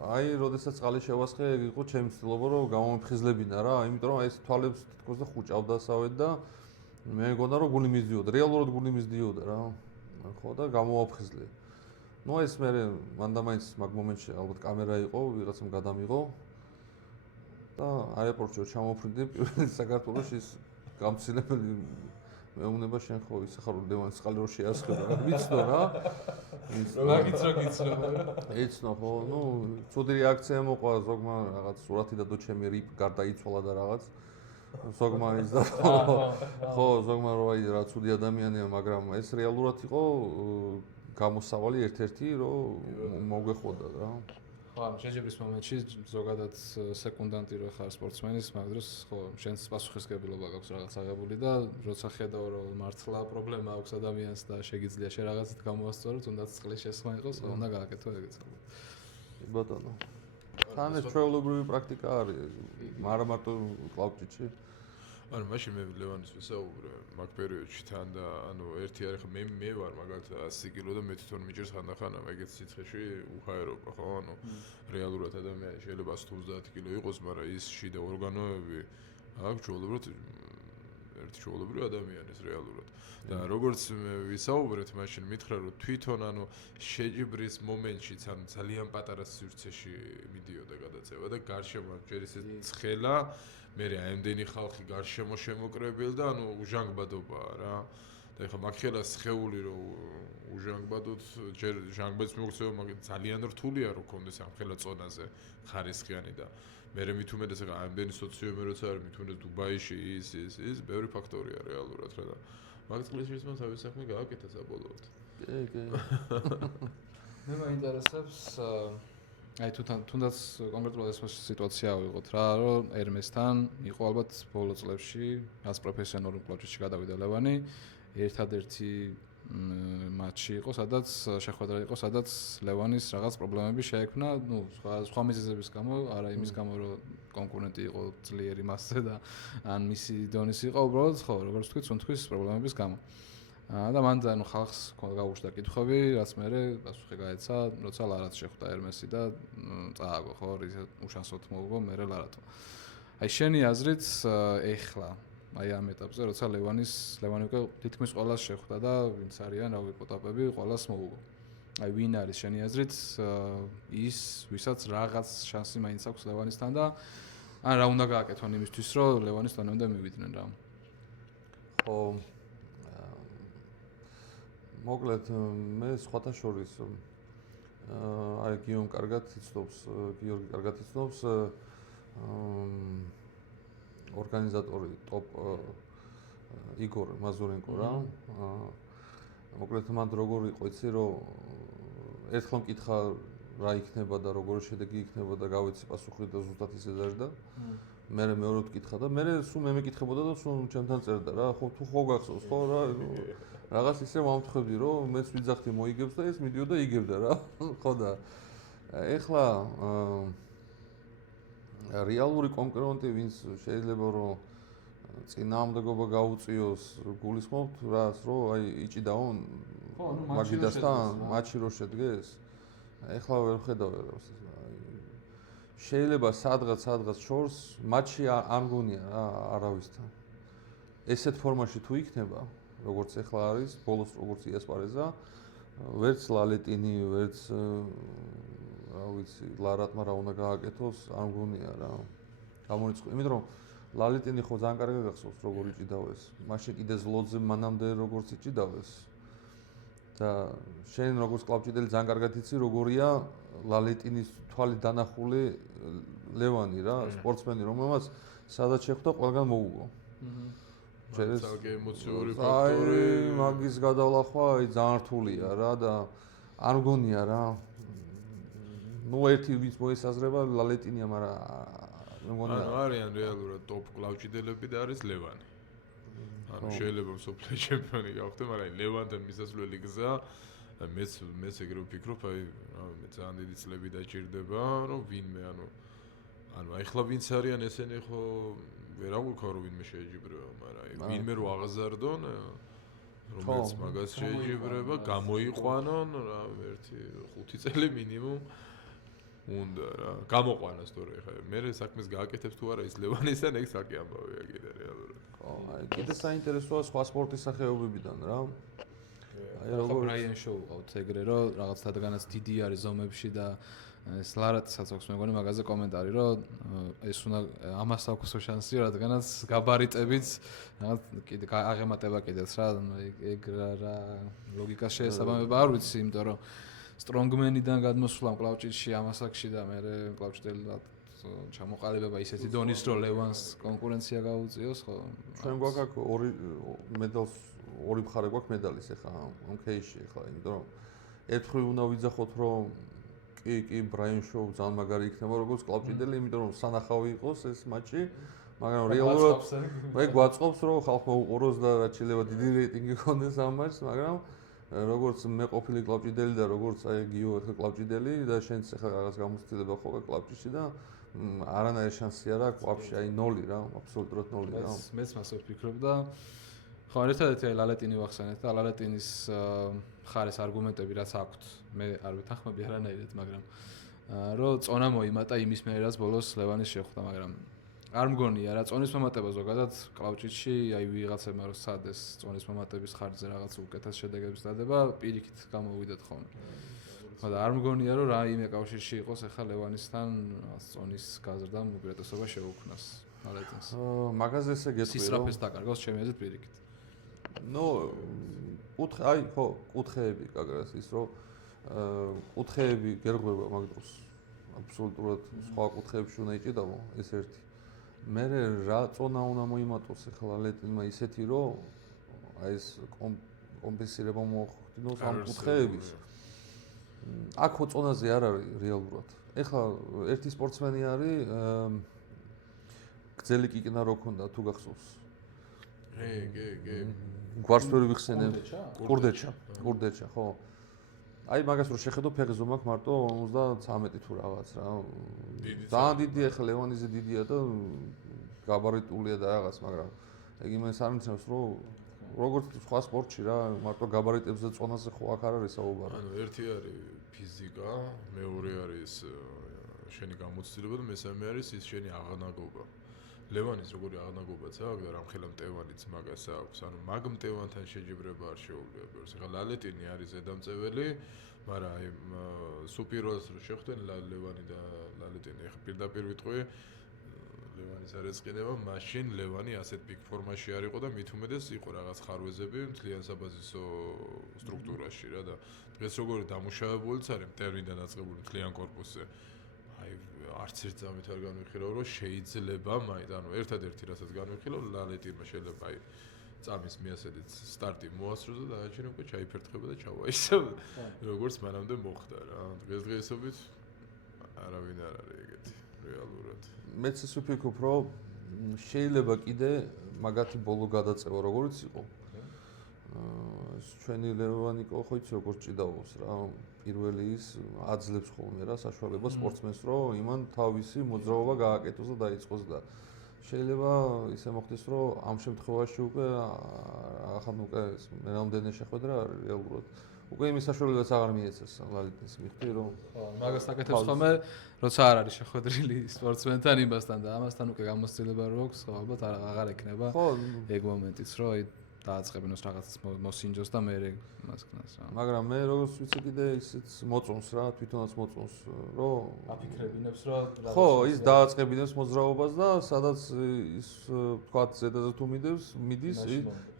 აი როდესაც წყალი შევასხე, იყო ჩემი ცდილობა რომ გამომიფხიზლებინა რა, იმიტომ რომ აი ეს თვალებს თითქოს და ხუჭავდასავეთ და მე მგონა რომ გული მისდიოდა, რეალურად გული მისდიოდა რა. ხო და გამოვაფხიზლე. ნუ ეს მე მანდამაინც მაგ მომენტში ალბათ კამერა იყო, ვიღაცამ გადამიღო და აეროპორტში ჩამოვფრინდი პირველი საქართველოში ის გამცილებელი მეუბნება შენ ხო ისე ხარ ლევანის წყალი რო შეასხება რა ვიცნო რა მაგიც რო გიცნობა იცნო ხო ნუ ცუდი რეაქცია მოყვა ზოგმა რაღაც სურათი და ჩემი რიპ გარდაიცვალა და რაღაც ზოგმა ის და ხო ზოგმა რო აი რა ცუდი ადამიანია მაგრამ ეს რეალურად იყო გამოსავალი ერთ-ერთი რომ მოგვეხოდა რა ხო ამ შეჯიბრის მომენტში ზოგადად სეკუნდანტი რო ხარ სპორტსმენის მაგ დროს ხო შენს პასუხისგებლობა გაქვს რაღაც აღებული და როცა ხედავ რომ მართლა პრობლემა აქვს ადამიანს და შეგიძლია შე რაღაცით გამოასწორო თუნდაც წყლის შესხმა იყოს ხო უნდა გააკეთო ეგეც ბატონო თან ეს ჩვეულებრივი პრაქტიკა არის მაგრამ მარტო კლავჭიჩი ანუ მაშინ მე ლევანის ვისაუბრე მაგ პერიოდში თან და ანუ ერთი არის მე ვარ მაგალითად 100 კილო და მე თვითონ მიჭირს ხანდახან ეგეთ სიცხეში უხაერობა ხო ანუ რეალურად ადამიანი შეიძლება 130 კილო იყოს მაგრამ ის შიდა ორგანოები აქვს ჩვეულებრივად ერთი ჩვეულებრივი ადამიანის რეალურად და როგორც მე ვისაუბრეთ მაშინ მითხრა რომ თვითონ ანუ შეჯიბრის მომენტშიც ანუ ძალიან პატარა სივრცეში მიდიოდა გადაწევა და გარშემო ჯერ ისე ცხელა მე ამდენი ხალხი გარშემო შემოკრებილ და ანუ უჟანგბადობაა რა და ეხლა მაგ ხელას სხეული რომ უჟანგბადოთ ჯერ ჟანგბადის მოგწევა მაგ ძალიან რთულია რომ კონდეს ამ ხელა წონაზე ხარისხიანი და მე მით უმეტეს ეხლა ამდენი სოციუმი როცა არის მით უმეტეს დუბაიში ის ბევრი ფაქტორია რეალურად რა და მაგ წყლისშიც მან თავის საქმე გააკეთა საბოლოოდ კი მე მაინტერესებს აი თუნდაც კონკრეტულად ეს სიტუაცია ავიღოთ რა რომ ერმესთან იყო ალბათ ბოლო წლებში რაც პროფესიონალურ კლუბში გადავიდა ლევანი ერთადერთი მატჩი იყო სადაც შეხვედრა იყო სადაც ლევანის რაღაც პრობლემები შეექმნა ნუ სხვა მიზეზების გამო არა იმის გამო რომ კონკურენტი იყო ძლიერი მასზე და ან მისი დონის იყო უბრალოდ ხო როგორც ვთქვით სუნთქვის პრობლემების გამო და მან და ნუ ხალხს გაუშვდა კითხვები რაც მე პასუხი გაეცა როცა ლარაც შეხვდა ერმესი და წააგო ხო უშანსოთ მოუგო მე ლარათო აი შენი აზრით ეხლა აი ამ ეტაპზე როცა ლევანი უკვე თითქმის ყველას შეხვდა და ვინც არიან რავი პოტაპები ყველას მოუგო აი ვინ არის შენი აზრით ის ვისაც რაღაც შანსი მაინც აქვს ლევანისთან და ან რა უნდა გააკეთონ იმისთვის რომ ლევანის დონემდე მივიდნენ რა ხო მოკლედ მე სხვათა შორის აი გიორგი კარგად იცნობს ორგანიზატორი ტოპ იგორ მაზურენკო რა მოკლედ მან როგორ იყო იცი რომ ერთხელ მკითხა რა იქნება და როგორი შედეგი იქნება და გავიცი პასუხი და ზუსტად ისე დაждდა მე მეორედ მკითხა და მე სულ მე მეკითხებოდა და სულ ჩემთან წერდა რა ხო თუ ხო გახსოვს ხო რა რაღაც ისე მომთხოვდი რომ მეც ვიძახდი მოიგებს და ეს მიდიოდა იგებდა რა ხო და ეხლა რეალური კონკურენტი ვინც შეიძლება რომ წინააღმდეგობა გაუწიოს გულისხმობთ რას რომ აი იჭიდაონ მაგიდასთან მატჩი რო შედგეს ეხლა ვერ ხედავ შეიძლება სადღაც შორს მატჩი არ მგონია რა არავისთან ესეთ ფორმაში თუ იქნება როგორც ეხლა არის ბოლოს როგორც იასპარეზა ვერც ლალეტინი ვერც რა ვიცი ლარატმა რა უნდა გააკეთოს არ მგონია რა გამორიცხო იმიტომ რომ ლალეტინი ხო ძალიან კარგად გახსოვს როგორ იჭიდავეს მაშინ კიდე ზლოძე მანამდე როგორც იჭიდავეს და შენ როგორც კლუბჭიდელი ძალიან კარგად იცი როგორია ლალეტინის თვალი დანახული ლევანი რა სპორტსმენი რომელმაც სადაც შეხვდა ყველგან მოუგო ძალიან ემოციური ფაქტორი მაგის გადალახვა აი ძალიან რთულია რა და არ მგონია რა ნუ ერთი ვინც მოესაზრება ლალეტინია მაგრამ მე მგონია ანუ არიან რეალურად ტოპ კლუბჭიდელები და არის ლევანი ანუ შეიძლება მსოფლიო ჩემპიონი გავხდე, მაგრამ ლევანთან მისასვლელი გზა მეც ეგრე ვფიქრობ, აი მე ძალიან დიდი წლები დაჭირდება, რომ ვინმე ანუ ახლა ვინც არიან ესენი ხო ვერ აღვიქვა რომ ვინმე შეეჯიბრება, მაგრამ აი ვინმე რო აღზარდონ რომელიც მაგას შეეჯიბრება, გამოიყვანონ რა 1-5 წელი მინიმუმ უნდა რა გამოყვანას თორე ხა მე საქმეს გააკეთებს თუ არა ის ლევანისთან ეგ საკი ამბავია კიდე რეალურად. ხო, აი კიდე საინტერესოა სხვა სპორტის სახეობებიდან რა. აი როგორ ბრაიან შოუ ყავთ ეგრე რომ რაღაც თადგანაც დიდი არის ზომებში და ეს ლარატისაც აქვს მეგონი მაგაზე კომენტარი რომ ეს უნდა ამას აქვს შანსი რადგანაც გაბარიტებით რაღაც კიდე აღემატება კიდეც რა ეგ რა ლოგიკას შეესაბამება არ ვიცი იმიტომ რომ სტრონგმენიდან გადმოსვლა მკლავჭიდში ამასაკში და მე მკლავჭიდელად ჩამოყალიბება ისეთი დონის რომ ლევანს კონკურენცია გაუწიოს ხო ჩვენ გვაქვს აქ ორი მხარე გვაქვს მედალის ახლა ამ кейსში ახლა იმიტომ რომ ერთხელ უნდა ვიძახოთ რომ კი ბრაიან შოუ ძალიან მაგარი იქნება როგორც კლავჭიდელი იმიტომ რომ სანახავი იყოს ეს მატჩი მაგრამ რეალურად მე გვაწყობს რომ ხალხმა უყუროს და რაც შეიძლება დიდი რეიტინგი ქონდეს ამ მატჩს მაგრამ როგორც მე ყოფილი კლავჭიდელი და როგორც აი გიო ახლა კლავჭიდელი და შენც ახლა რაღაც გამოცდილება ხო კლავჭიდში და არანაირი შანსი არ აქვს ვაფშე აი 0 რა აბსოლუტურად 0 რა მეც მასე ვფიქრობ და ხო ერთადერთი აი ლალეტინი ვახსენეთ და ლალეტინის ხარის არგუმენტები რაც აქვთ მე არ ვეთანხმები არანაირად მაგრამ რომ წონა მოიმატა იმის მერე რაც ბოლოს ლევანის შეხვდა მაგრამ არ მგონია რა წონის მომატება ზოგადად კლავჭიდში აი ვიღაცებმა რომ სადეს წონის მომატების ხარჯზე რაღაც უკეთეს შედეგებს დადება პირიქით გამოვიდეთ ხოლმე ხო და არ მგონია რომ რა იმე კავშირში იყოს ახლა ლევანისთან წონის გაზრდამ უპირატესობა შეუქმნას ლალეტინს მაგაზე ესე გეტყვი რომ სისრაფეს დაკარგოს ჩემი აზრით პირიქით ნუ აი ხო კუთხეები კაგრას ის რომ კუთხეები გერღვება მაგ დროს აბსოლუტურად სხვა კუთხეებში უნდა იჭიდავო ეს ერთი მე რა წონა უნდა მოიმატოს ახლა ლალეტინმა ისეთი რომ აი ეს კომპენსირება მოხდინოს ამ კუთხეების აქ ხო წონაზე არ არის რეალურად ახლა ერთი სპორტსმენი არის გძელი კიკნა რო ქონდა თუ გახსოვს გვარს ვერ ვიხსენებ კურდეჩა ხო აი მაგას რო შეხედო ფეხი ზომა აქვს მარტო 53 თუ რაღაც რა ძალიან დიდი ახლა ლევანიზე დიდია და გაბარიტულია და რაღაც მაგრამ ეგ იმას არ მიცნობს რომ როგორც სხვა სპორტში რა მარტო გაბარიტებზე წონაზე ხო აქ არ არის საუბარი ანუ ერთი არის ფიზიკა მეორე არის შენი გამოცდილება და მესამე არის ის შენი აღნაგობა ლევანის როგორი აღნაგობაც აქვს და რამხელა მტევანიც მაგას აქვს ანუ მაგ მტევანთან შეჯიბრება არ შეუძლია ბევრს ახლა ლალეტინი არის ზედამწეველი მაგრამ აი სუპიროს რო შეხვდნენ ლევანი და ლალეტინი ახლა პირდაპირ ვიტყვი ლევანის არ ეწყინება მაშინ ლევანი ასეთ პიკ ფორმაში არ იყო და მით უმეტეს იყო რაღაც ხარვეზები მთლიან საბაზისო სტრუქტურაში რა და დღეს როგორი დამუშავებულიც არის ტერმინიდან დაწყებული მთლიან კორპუსზე აი არც ერთ წამით არ განვიხილავ რომ შეიძლება მაინც ანუ ერთადერთი რასაც განვიხილავ ლალეტინმა შეიძლება აი წამის მიასედით სტარტი მოასწროს და დანარჩენი უკვე ჩაიფერთხება და ჩავაისება როგორც მანამდე მოხდა რა დღესდღეობით არავინ არ არის ეგეთი რეალურად მეც ის ვფიქრობ რომ შეიძლება კიდე მაგათი ბოლო გადაწევა როგორც იყო ჩვენი ლევანიკო ხო იცი როგორ ჭიდაობს რა პირველი ის აძლევს ხოლმე რა საშუალებას სპორტსმენს რომ იმან თავისი მოძრაობა გააკეთოს და დაიწყოს და შეიძლება ისე მოხდეს რომ ამ შემთხვევაში უკვე ახლა უკვე მე რამდენი შეხვედრა რეალურად უკვე იმის საშუალებაც აღარ მიეცეს ლალეტინს მიხდი რომ ხო მაგას აკეთებს ხოლმე როცა არ არის შეხვედრილი სპორტსმენთან იმასთან და ამასთან უკვე გამოცდილება რო აქვს ხო ალბათ აღარ ექნება ეგ მომენტიც რომ აი დააწყებინოს რაღაცას მოსინჯოს და მე მას ქნას რა მაგრამ მე როგორც ვიცი კიდე ისიც მოწონს რა თვითონაც მოწონს რომ აფიქრებინებს რომ ხო ის დააწყებინებს მოძრაობას და სადაც ის თქვათ ზედაზე თუ მიდის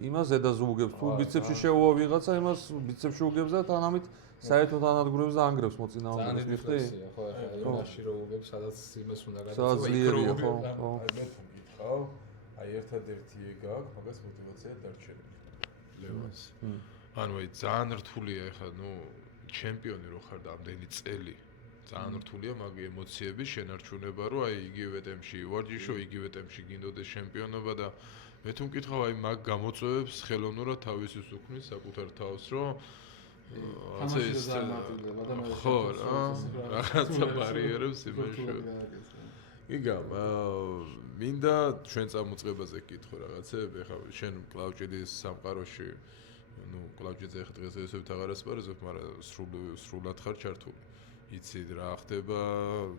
იმას ზედაზე უგებს თუ ბიცეპსში შეუვა ვიღაცა იმას ბიცეპსში უგებს და თანამით საერთოდ ანადგურებს და ანგრევს მოწინააღმდეგეს მიხდი ხო ახლა იმაში რომ უგებს სადაც იმას უნდა გადაწყვეტოს ძლიერია ხო ხო მე თუ მკითხავ აი ერთადერთი ეგ აქვს მაგას мотиваცია დარჩენილი ლევანს ანუ აი ძალიან რთულია ახლა ნუ ჩემპიონი რო ხარ და ამდენი წელი ძალიან რთულია მაგ ემოციების შენარჩუნება რომ აი იგივე ტემპში ვარჯიშო იგივე ტემპში გინდოდეს ჩემპიონობა და მე თუ მკითხავ აი მაგ გამოწვევებს ხელოვნურად თავისის უქმნის საკუთარ თავს, რომ ხო რა, რაღაცა ბარიერებს იმეშო. იგა, მინდა ჩვენ წამოწყებაზე გკითხო რაღაცები, ეხლა შენ კლავჭიდის სამყაროში, კლავჭიდზე ეხლა დღესდღეობით აღარ ასპარეზობ, მაგრამ სრულად ხარ ჩართული. იცი რა ხდება,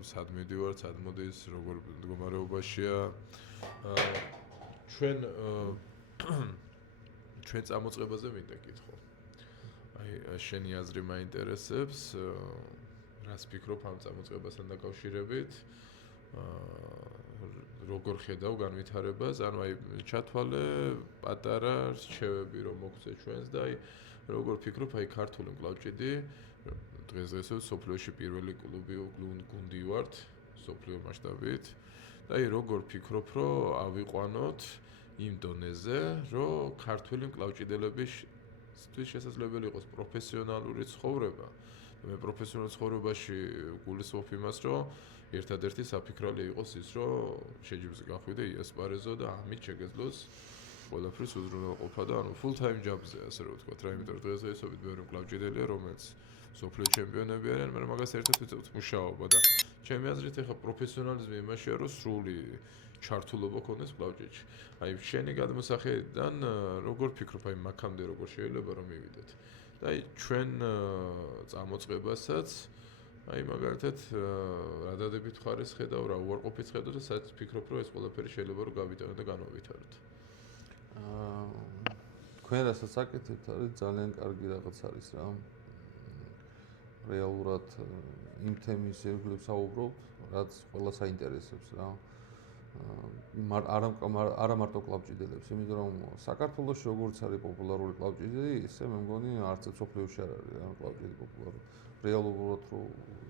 სად მიდივარ, სად მოდის, როგორ მდგომარეობაშია. ჩვენ წამოწყებაზე მინდა გკითხო. აი შენი აზრი მაინტერესებს, რას ფიქრობ ამ წამოწყებასთან დაკავშირებით? როგორ ხედავ განვითარებას? ანუ აი ჩათვალე პატარა რჩევები რომ მოგცე ჩვენს და აი როგორ ფიქრობ აი ქართული მკლავჭიდი დღესდღეობით სოფლიოში პირველი კლუბი გუნდი ვართ სოფლიო მასშტაბით და აი როგორ ფიქრობ რომ ავიყვანოთ იმ დონეზე რომ ქართული მკლავჭიდელების შესაძლებელი იყოს პროფესიონალური ცხოვრება მე პროფესიონალურ ცხოვრებაში გულისხმობ იმას რომ ერთადერთი საფიქრალი იყოს ის რომ შეჯიბრზე გახვიდე იასპარეზო და ამით შეგეძლოს ყველაფრის უზრუნველყოფა და ანუ full time job-ზე ასე რომ ვთქვათ რა იმიტომ რომ დღესდღეობით ბევრი მკლავჭიდელია რომელიც სოფლიო ჩემპიონები არიან მაგრამ მაგას ერთად ვიწევთ მუშაობა და ჩემი აზრით ეხა პროფესიონალიზმი იმაშია რომ სრული ჩართულობა ქონდეს მკლავჭიდში აი შენი გადმოსახედიდან როგორ ფიქრობ აი მაგამდე როგორ შეიძლება რომ მივიდეთ და აი ჩვენ წამოწყებასაც აი მაგალითად რა დადებით ხარეს ხედავ რა უარყოფით ხედავ და სადაც ფიქრობ რომ ეს ყველაფერი შეიძლება რომ გავიტანოთ და განავითაროთ თქვენ რასაც აკეთებთ არის ძალიან კარგი რაღაც არის რა რეალურად იმ თემის ირგვლივ საუბრობთ რაც ყველას აინტერესებს რა არა მარტო კლავჭიდელებს იმიტომ რომ საქართველოში როგორც არის პოპულარული კლავჭიდი ისე მე მგონი არც სოფლიოში არ არის რა კლავჭიდი პოპულარული რეალურად რო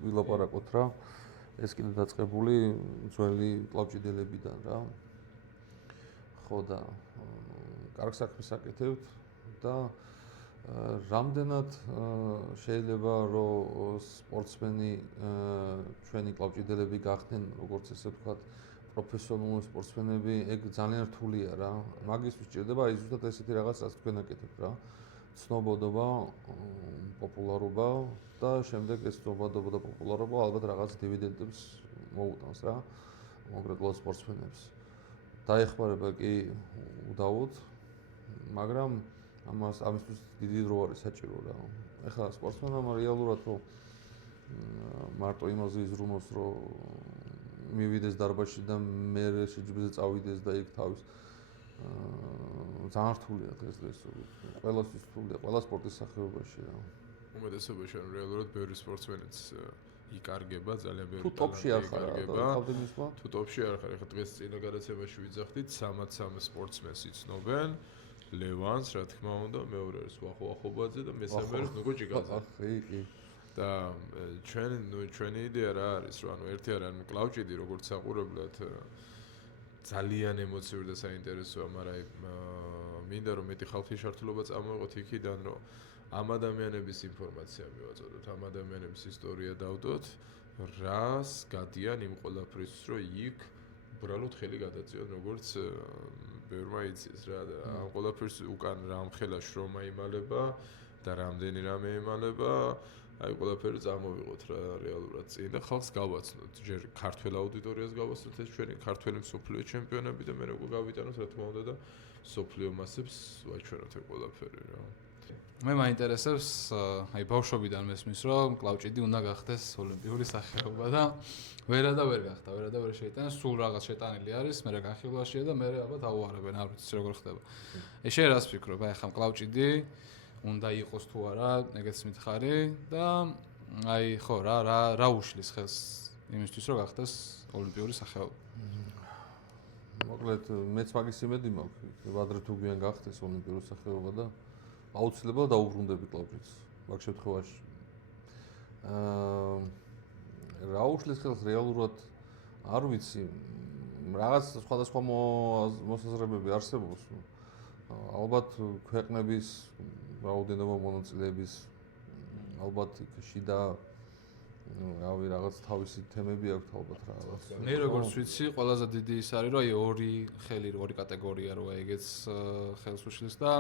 ვილაპარაკოთ რა ეს კიდე დაწყებული ძველი კლავჭიდებიდან რა ხო და კარგ საქმეს აკეთებთ და რამდენად შეიძლება რომ სპორტსმენი ჩვენი კლავჭიდელები გახდნენ როგორც ესე ვთქვათ პროფესიონალური სპორტსმენები ეგ ძალიან რთულია რა მაგისთვის სჭირდება აი ზუსტად ესეთი რაღაცას თქვენ აკეთებთ რა ცნობადობა პოპულარობა და შემდეგ ეს ცნობადობა და პოპულარობა ალბათ რაღაც დივიდენდებს მოუტანს რა კონკრეტულად სპორტსმენებს დაეხმარება კი უდავოდ მაგრამ ამისთვის დიდი დრო არის საჭირო რა ეხლა სპორტსმენმა რეალურად რომ მარტო იმაზე იზრუნოს რომ მივიდეს დარბაზში და მე შეჯიბრზე წავიდეს და იქ თავის ძალიან რთულია დღესდღეობით ყველასთვის რთულია ყველა სპორტის სახეობაში რა უმეტესობაში ანუ რეალურად ბევრი სპორტსმენიც იკარგება ძალიან ბევრი თუ ტოპში არ ხარ თუ ტოპში არ ხარ ეხლა დღეს წინა გადაცემაში ვიძახდით 33 სპორტსმენს იცნობენ ლევანს რა თქმა უნდა მეორე არის ვახობაძე და მესამე არის ნუგო ჭიკაძე კი და ჩვენი იდეა რა არის რომ ანუ ერთი არის ანუ კლავჭიდი როგორც საყურებლად ძალიან ემოციური და საინტერესოა მაგრამ მინდა რომ მეტი ხალხის ჩართულობა წამოიღოთ იქიდან რომ ამ ადამიანების ინფორმაცია მივაწოდოთ ამ ადამიანების ისტორია დავდოთ რას გადიან იმ ყველაფრის რომ იქ უბრალოდ ხელი გადაწიონ როგორც ბევრმა იცის რა და ამ ყველაფრის უკან რამხელა შრომა იმალება და რამდენი რამე იმალება აი ყველაფერი წამოვიღოთ რა რეალურად წინ და ხალხს გავაცნოთ ჯერ ქართველ აუდიტორიას გავაცნოთ ეს ჩვენი ქართველი მსოფლიო ჩემპიონები და მე როგორ გავიტანოთ რა თქმა უნდა და მსოფლიო მასებს ვაჩვენოთ ეს ყველაფერი რა მე მაინტერესებს აი ბავშვობიდან მესმის რომ კლავჭიდი უნდა გახდეს ოლიმპიური სახეობა და ვერა და ვერ გახდა ვერა და ვერ შეიტანა სულ რაღაც შეტანილი არის მე რა განხილვაშია და მე ალბათ აუარებენ არ ვიცი როგორ ხდება ეს შენ რას ფიქრობ აი ხა კლავჭიდი უნდა იყოს თუ არა ეგეც მითხარი და აი ხო რა უშლის ხელს იმისთვის რომ გახდეს ოლიმპიური სახეობა მოკლედ მეც მაგის იმედი მაქვს ვადრე თუ გვიან გახდეს ოლიმპიური სახეობა და აუცილებლად დაუბრუნდები კლავჭიდს მაგ შემთხვევაში რა უშლის ხელს რეალურად არ ვიცი რაღაც სხვადასხვა მოსაზრებები არსებობს ალბათ ქვეყნების რაოდენობა მონაწილეების ალბათ იქ შიდა რავი რაღაც თავისი თემები აქვს ალბათ რაღაც. მე როგორც ვიცი, ყველაზე დიდი ის არის, რომ აი ორი კატეგორია როა ეგეც ხელს უშლის და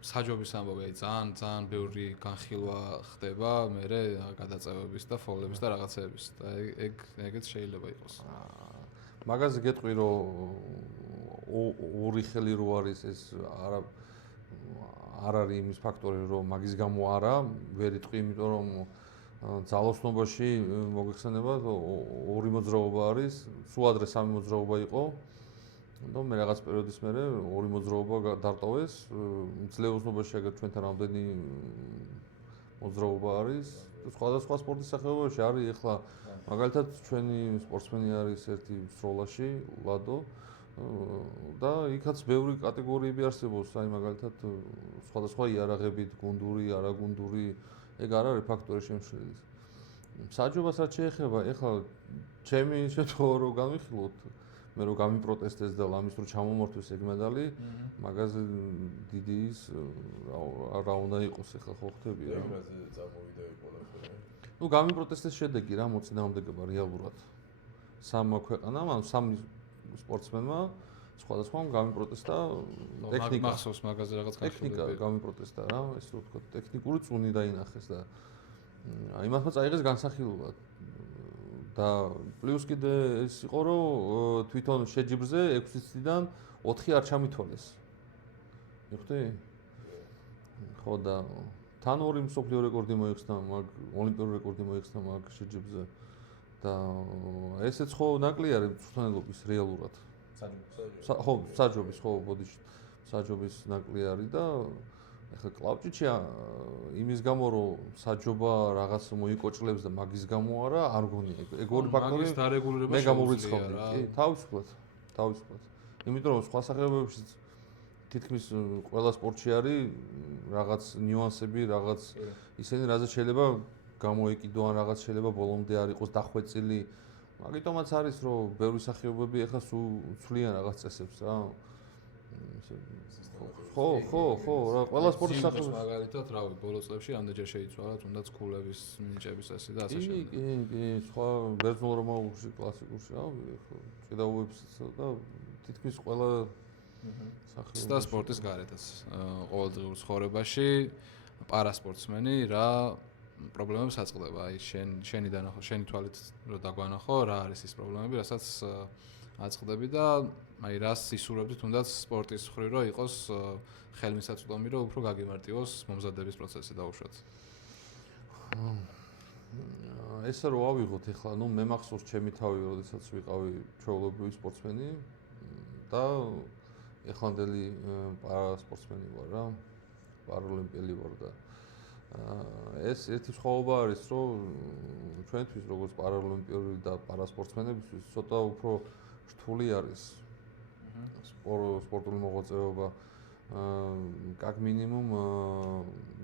საჯობის ამბავი, აი ძალიან ბევრი განხილვა ხდება, მე გადაწევების და ფოლების და რაღაცეების და ეგეც შეიძლება იყოს. მაგაზე გეტყვი, რომ ორი ხელი რო არის ეს არ არის იმის ფაქტორი, რომ მაგის გამო არა, ვერ იტყვი, იმიტომ რომ ძალოსნობაში მოგეხსენება ორი მოძრაობა არის, სულ ადრე სამი მოძრაობა იყო. და მე რაღაც პერიოდის მერე ორი მოძრაობა დარტოვეს. ძლევოსნობაში აგერ ჩვენთან რამდენი მოძრაობა არის. სხვადასხვა სპორტის სახეობებში არის ეხლა მაგალითად ჩვენი სპორტსმენი არის ერთი სროლაში, ლადო და იქაც ბევრი კატეგორიები არსებობს, აი მაგალითად სხვადასხვა იარაღებით, გუნდური, არაგუნდური ეგ არ არის ფაქტორი შემშლელი. საჯობას რაც შეეხება, ეხლა ჩემი შემთხვევა რო განვიხილოთ, მე რო გამიპროტესტეს და ამის რო ჩამომართვეს ეგ медаლი, მაგაზე დიდი ის რა უნდა იყოს ეხლა ხო ხტები რა. ეგრაზე წამოვიდა ყველაფერი. ნუ გამიპროტესტეს შედეგი რა მოწინააღმდეგება რეალურად. სამმა ქვეყანამ, ანუ სამი სპორტსმენმა სხვადასხვა გამიპროტესტა ტექნიკა. მახსოვს მაგაზე რაღაც ტექნიკა გამიპროტესტა რა, ესე რომ ვთქვა, ტექნიკური წუნი დაინახეს და აი მართლა წაიღეს განსახილვა. და პლუს კიდე ეს იყო, რომ თვითონ შეჯიბრზე 6 წლიდან 4 არ ჩამითვალეს. მიხდი? ხო და თან ორი მსოფლიო რეკორდი მოიხსნა, მაგ ოლიმპიური რეკორდი მოიხსნა მაგ შეჯიბრზე. და ესეც ხო ნაკლი არის მწვრთნელობის რეალურად. ხო, საჯობის, ხო, ბოდიში. საჯობის ნაკლი არის და ეხლა კლავჭიჩია იმის გამო რომ საჯობა რაღაც მოიკოჭლებს და მაგის გამო არა, არ გონია. ეგ ორი ფაქტორი მაგის დარეგულირება მე გამოვიცხავდი, კი, თავისუფლად. იმიტომ რომ სხვა სახეობებში თითქმის ყველა სპორტში არის რაღაც ნიუანსები, რაღაც ისინი რაზეც შეიძლება გამოეკიდო ან რაღაც შეიძლება ბოლომდე არ იყოს დახვეწილი. მაგიტომაც არის რომ ბევრი სახეობები ეხლა სულიან რაღაც წესებს რა. ხო, რა ყველა სპორტის სახეობა მაგალითად, რავი, ბოლო წლებში ამდენჯერ შეიცვალა, თუნდაც ქულების მინიჭების წესი და ასე შემდეგ. კი, სხვა ბერძნულ რომაულში კლასიკურში, რავი, ჭიდაობებიც და თითქმის ყველა სახეობა და სპორტის გარეთაც ყოველდღიურ ცხოვრებაში პარასპორტსმენი რა პრობლემებს აწყდება? აი შენი დანახო, შენი თვალით რო დაგვანახო, რა არის ის პრობლემები, რასაც აწყდები და აი რას ისურვებდი თუნდაც სპორტის მხრივ რომ იყოს ხელმისაწვდომი რომ უფრო გაგიმარტივოს მომზადების პროცესი დაუშვათ. ესე რო ავიღოთ ეხლა, ნუ მე მახსოვს ჩემი თავი, როდესაც ვიყავი ჩვეულებრივი სპორტსმენი და ეხლანდელი პარასპორტსმენი ვარ რა, პარაოლიმპიელი ვარ და ეს ერთი სხვაობა არის, რომ ჩვენთვის როგორც პარაოლიმპიური და პარასპორტსმენებისთვის ცოტა უფრო რთული არის სპორტული მოღვაწეობა. Как მინიმუმ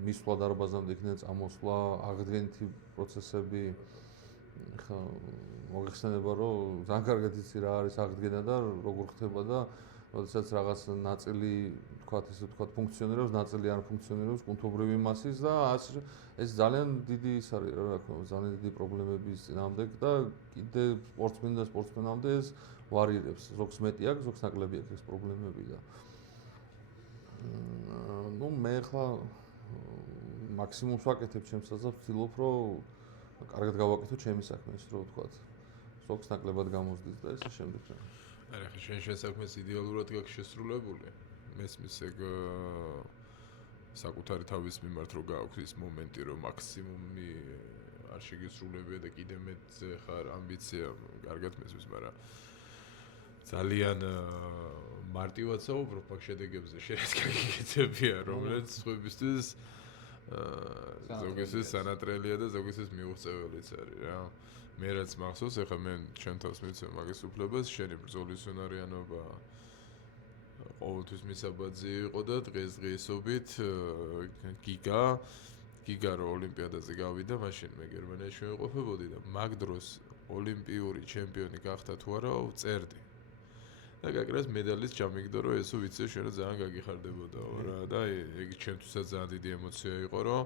მისვლა დარბაზამდე იქნება წამოსვლა, აღდგენითი პროცესები. ხა მოგეხსენება, რომ ძალიან კარგად იცი რა არის აღდგენა და როგორ ხდება და როდესაც რაღაც ნაწილი, ისე ვთქვათ, ფუნქციონირებს, ნაწილი არ ფუნქციონირებს კუნთობრივი მასის და ეს ძალიან დიდი ის არის რა თქმა უნდა, ძალიან დიდი პრობლემების წინააღმდეგ და კიდე სპორტსმენ და სპორტსმენამდე ეს ვარირებს. ზოგს მეტი აქვს, ზოგს ნაკლები აქვს ეს პრობლემები და ნუ მე ხა მაქსიმუმს ვაკეთებ ჩემს საზავს, ვცდილობ რომ კარგად გავაკეთო ჩემი საქმე, ისე რომ ვთქვათ. ზოგს ნაკლებად გამოსდის და ესე შემდეგ. არა, ხა შენ შესაქმეს იდეალურად გაქვს შესრულებული. მესმის ეგ საკუთარი თავის მიმართ რო გააქვს ის მომენტი, რომ მაქსიმუმი არ შეგესრულებია და კიდე მეტზე ხარ ამბიცია, კარგად მესმის, მაგრამ ძალიან მარტივად საუბრობ მაგ შედეგებზე, შეიძლება გაგიგეცებია, რომელიც სხვებისთვის ზოგისთვის სანატრელია და ზოგისთვის მიუღწეველიც არის რა. მე რაც მახსოვს, ეხლა მე ჩემ თავს მიცემ მაგის უფლებას, შენი ბრძოლის უნარიანობა ყოველთვის მისაბაძი იყო და დღესდღეობით გიგა რო ოლიმპიადაზე გავიდა, მაშინ მე გერმანიაში ვიმყოფებოდი და მაგ დროს ოლიმპიური ჩემპიონი გახდა თუ არა, წერდი. და გაკრას медаლის ჩამიგდო, რომ ესო ვიცე შენ ძალიან გაგიხარდებოდაო რა და ეგ ჩემთვისაც ძალიან დიდი ემოცია იყო, რომ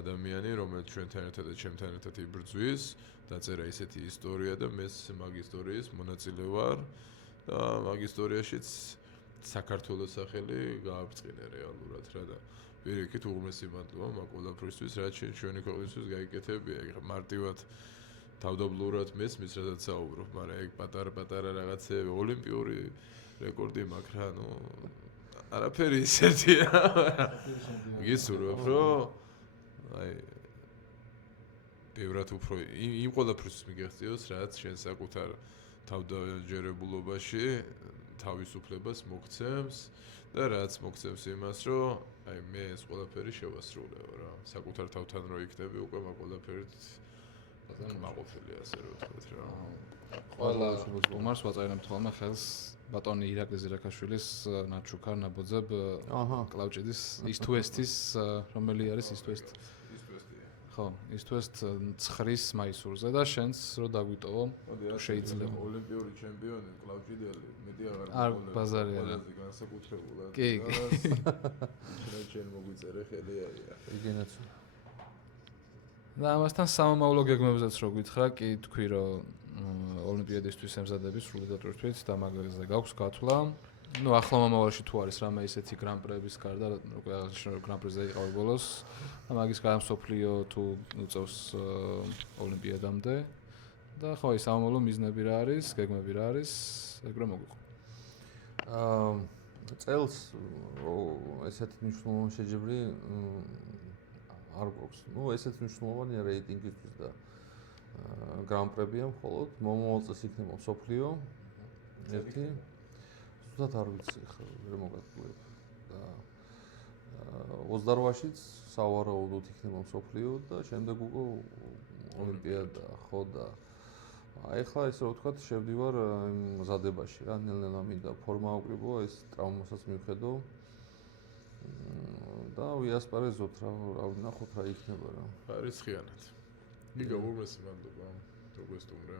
ადამიანი, რომელიც ჩვენთან ერთად და ჩემთან ერთად იბრძვის, დაწერა ისეთი ისტორია და მე მაგ ისტორიის მონაწილე ვარ და მაგ ისტორიაშიც საქართველოს სახელი გააბრწყინე რეალურად რა და პირიქით უღმესი მადლობა მაგ ყველაფრისთვის, რაც ჩვენი ქვეყნისთვის გაიკეთებია. ეხლა მარტივად თავდაბლურად მესმის რადგან საუბრობ, მაგრამ ეგ პატარა რაღაცეები, ოლიმპიური რეკორდი მაქვს რა, ნუ არაფერი ისეთია. გისურვებ, რომ აი ბევრად უფრო იმ ყველაფრის მიგეღწიოს, რაც შენ საკუთარ თავდაჯერებულობაში თავისუფლებას მოგცემს და რაც მოგცემს იმას, რომ აი მე ეს ყველაფერი შევასრულეო რა. საკუთარ თავთან რო იქნები უკვე მაგ ყველაფერით მაყოფილია ასე რომ ვთქვათ რა. ყველა უმარს ვაწერებთ ხოლმე ხელს ბატონი ირაკლი ზირაქაშვილის ნაჩუქარ ნაბოძებ კლავჭიდის ისტუესტის რომელი არის ისტუესტ ხო ისტუესტ 9-ის მაისურზე და შენს რო დაგვიტოვო თუ შეიძლება ოლიმპიური ჩემპიონი კლავჭიდელი მეტი არ ბაზარია განსაკუთრებულად კი ჩვენ მოგვიწერე ხელი არია იგენაც და ამასთან სამომავლო გეგმებზეც რო გითხრა კი თქვი რომ ოლიმპიადისთვის ემზადების სრულად დატვირთვით და მაგაზე გაქვს გათვლა. ნუ ახლა მომავალში თუ არის რამე ისეთი გრან-პრების გარდა, უკვე აღნიშნე გრან-პრიზე იყავი ბოლოს და მაგის გარდა მსოფლიო თუ უწევს ოლიმპიადამდე და ხო ის სამომავლო მიზნები რა არის, გეგმები რა არის, ეგ რა მოგვიყვა. წელს ესეთი მნიშვნელოვანი შეჯიბრი არ გვაქვს. ნუ ესეთი მნიშვნელოვანია რეიტინგისთვის და გრან-პრებია მხოლოდ მომავალ წელს იქნება მსოფლიო ერთი ზუსტად არ ვიცი ხა ვერ მოგატყუებ და 28-შიც სავარაუდოდ იქნება მსოფლიო და შემდეგ უკვე ოლიმპიადა ხო და აი ხა ესე რომ ვთქვათ შევდივარ იმ მზადებაში რა ნელ-ნელა მინდა ფორმა ავკრიბო ეს ტრავმასაც მივხედო და ვიასპარეზოთ რა ვნახოთ რა იქნება რა არის ხიანად გიგა უღმესი მადლობა როგორც თუმრა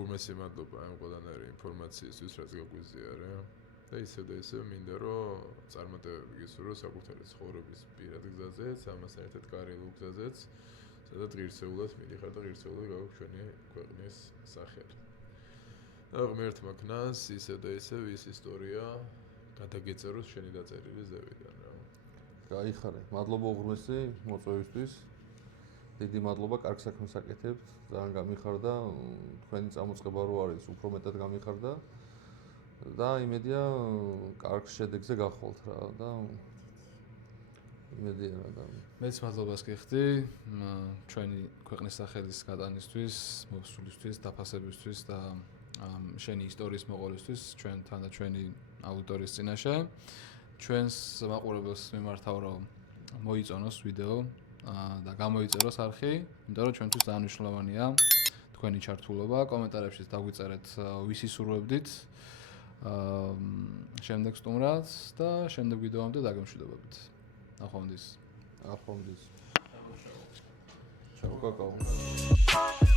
უღმესი მადლობა ამ ყველანაირი ინფორმაციისთვის რაც გაგვიზიარა და ისე მინდა რომ წარმატებები გისურვო საკუთარი ცხოვრების პირად გზაზეც ამასთან ერთად კარიერულ გზაზეც სადაც ღირსეულად მიდიხარ და ღირსეულად გაგვაქვს ჩვენი ქვეყნის სახელი და ღმერთმა ქნას ისე ვის ისტორია გადაგეწეროს შენი დაწერილი ზევიდან რა გაიხარე მადლობა უღმესი მოწვევისთვის დიდი მადლობა, კარგ საქმეს აკეთებთ, ძალიან გამიხარდა, თქვენი წამოწყება რო არის, უფრო მეტად გამიხარდა და იმედია კარგ შედეგზე გახვალთ რა და იმედია რა და მეც მადლობას გიხდი ჩვენი ქვეყნის სახელის გატანისთვის, მოსვლისთვის, დაფასებისთვის და შენი ისტორიის მოყოლისთვის ჩვენთან და ჩვენი აუდიტორიის წინაშე. ჩვენს მაყურებელს მიმართავ რომ მოიწონოს ვიდეო და გამოიწეროს არხი, იმიტომ რომ ჩვენთვის ძალიან მნიშვნელოვანია თქვენი ჩართულობა. კომენტარებში დაგვიწერეთ ვის ისურვებდით შემდეგ სტუმრად და შემდეგ ვიდეომდე დაგემშვიდობებით. ნახვამდის. ჩაო კაკაო.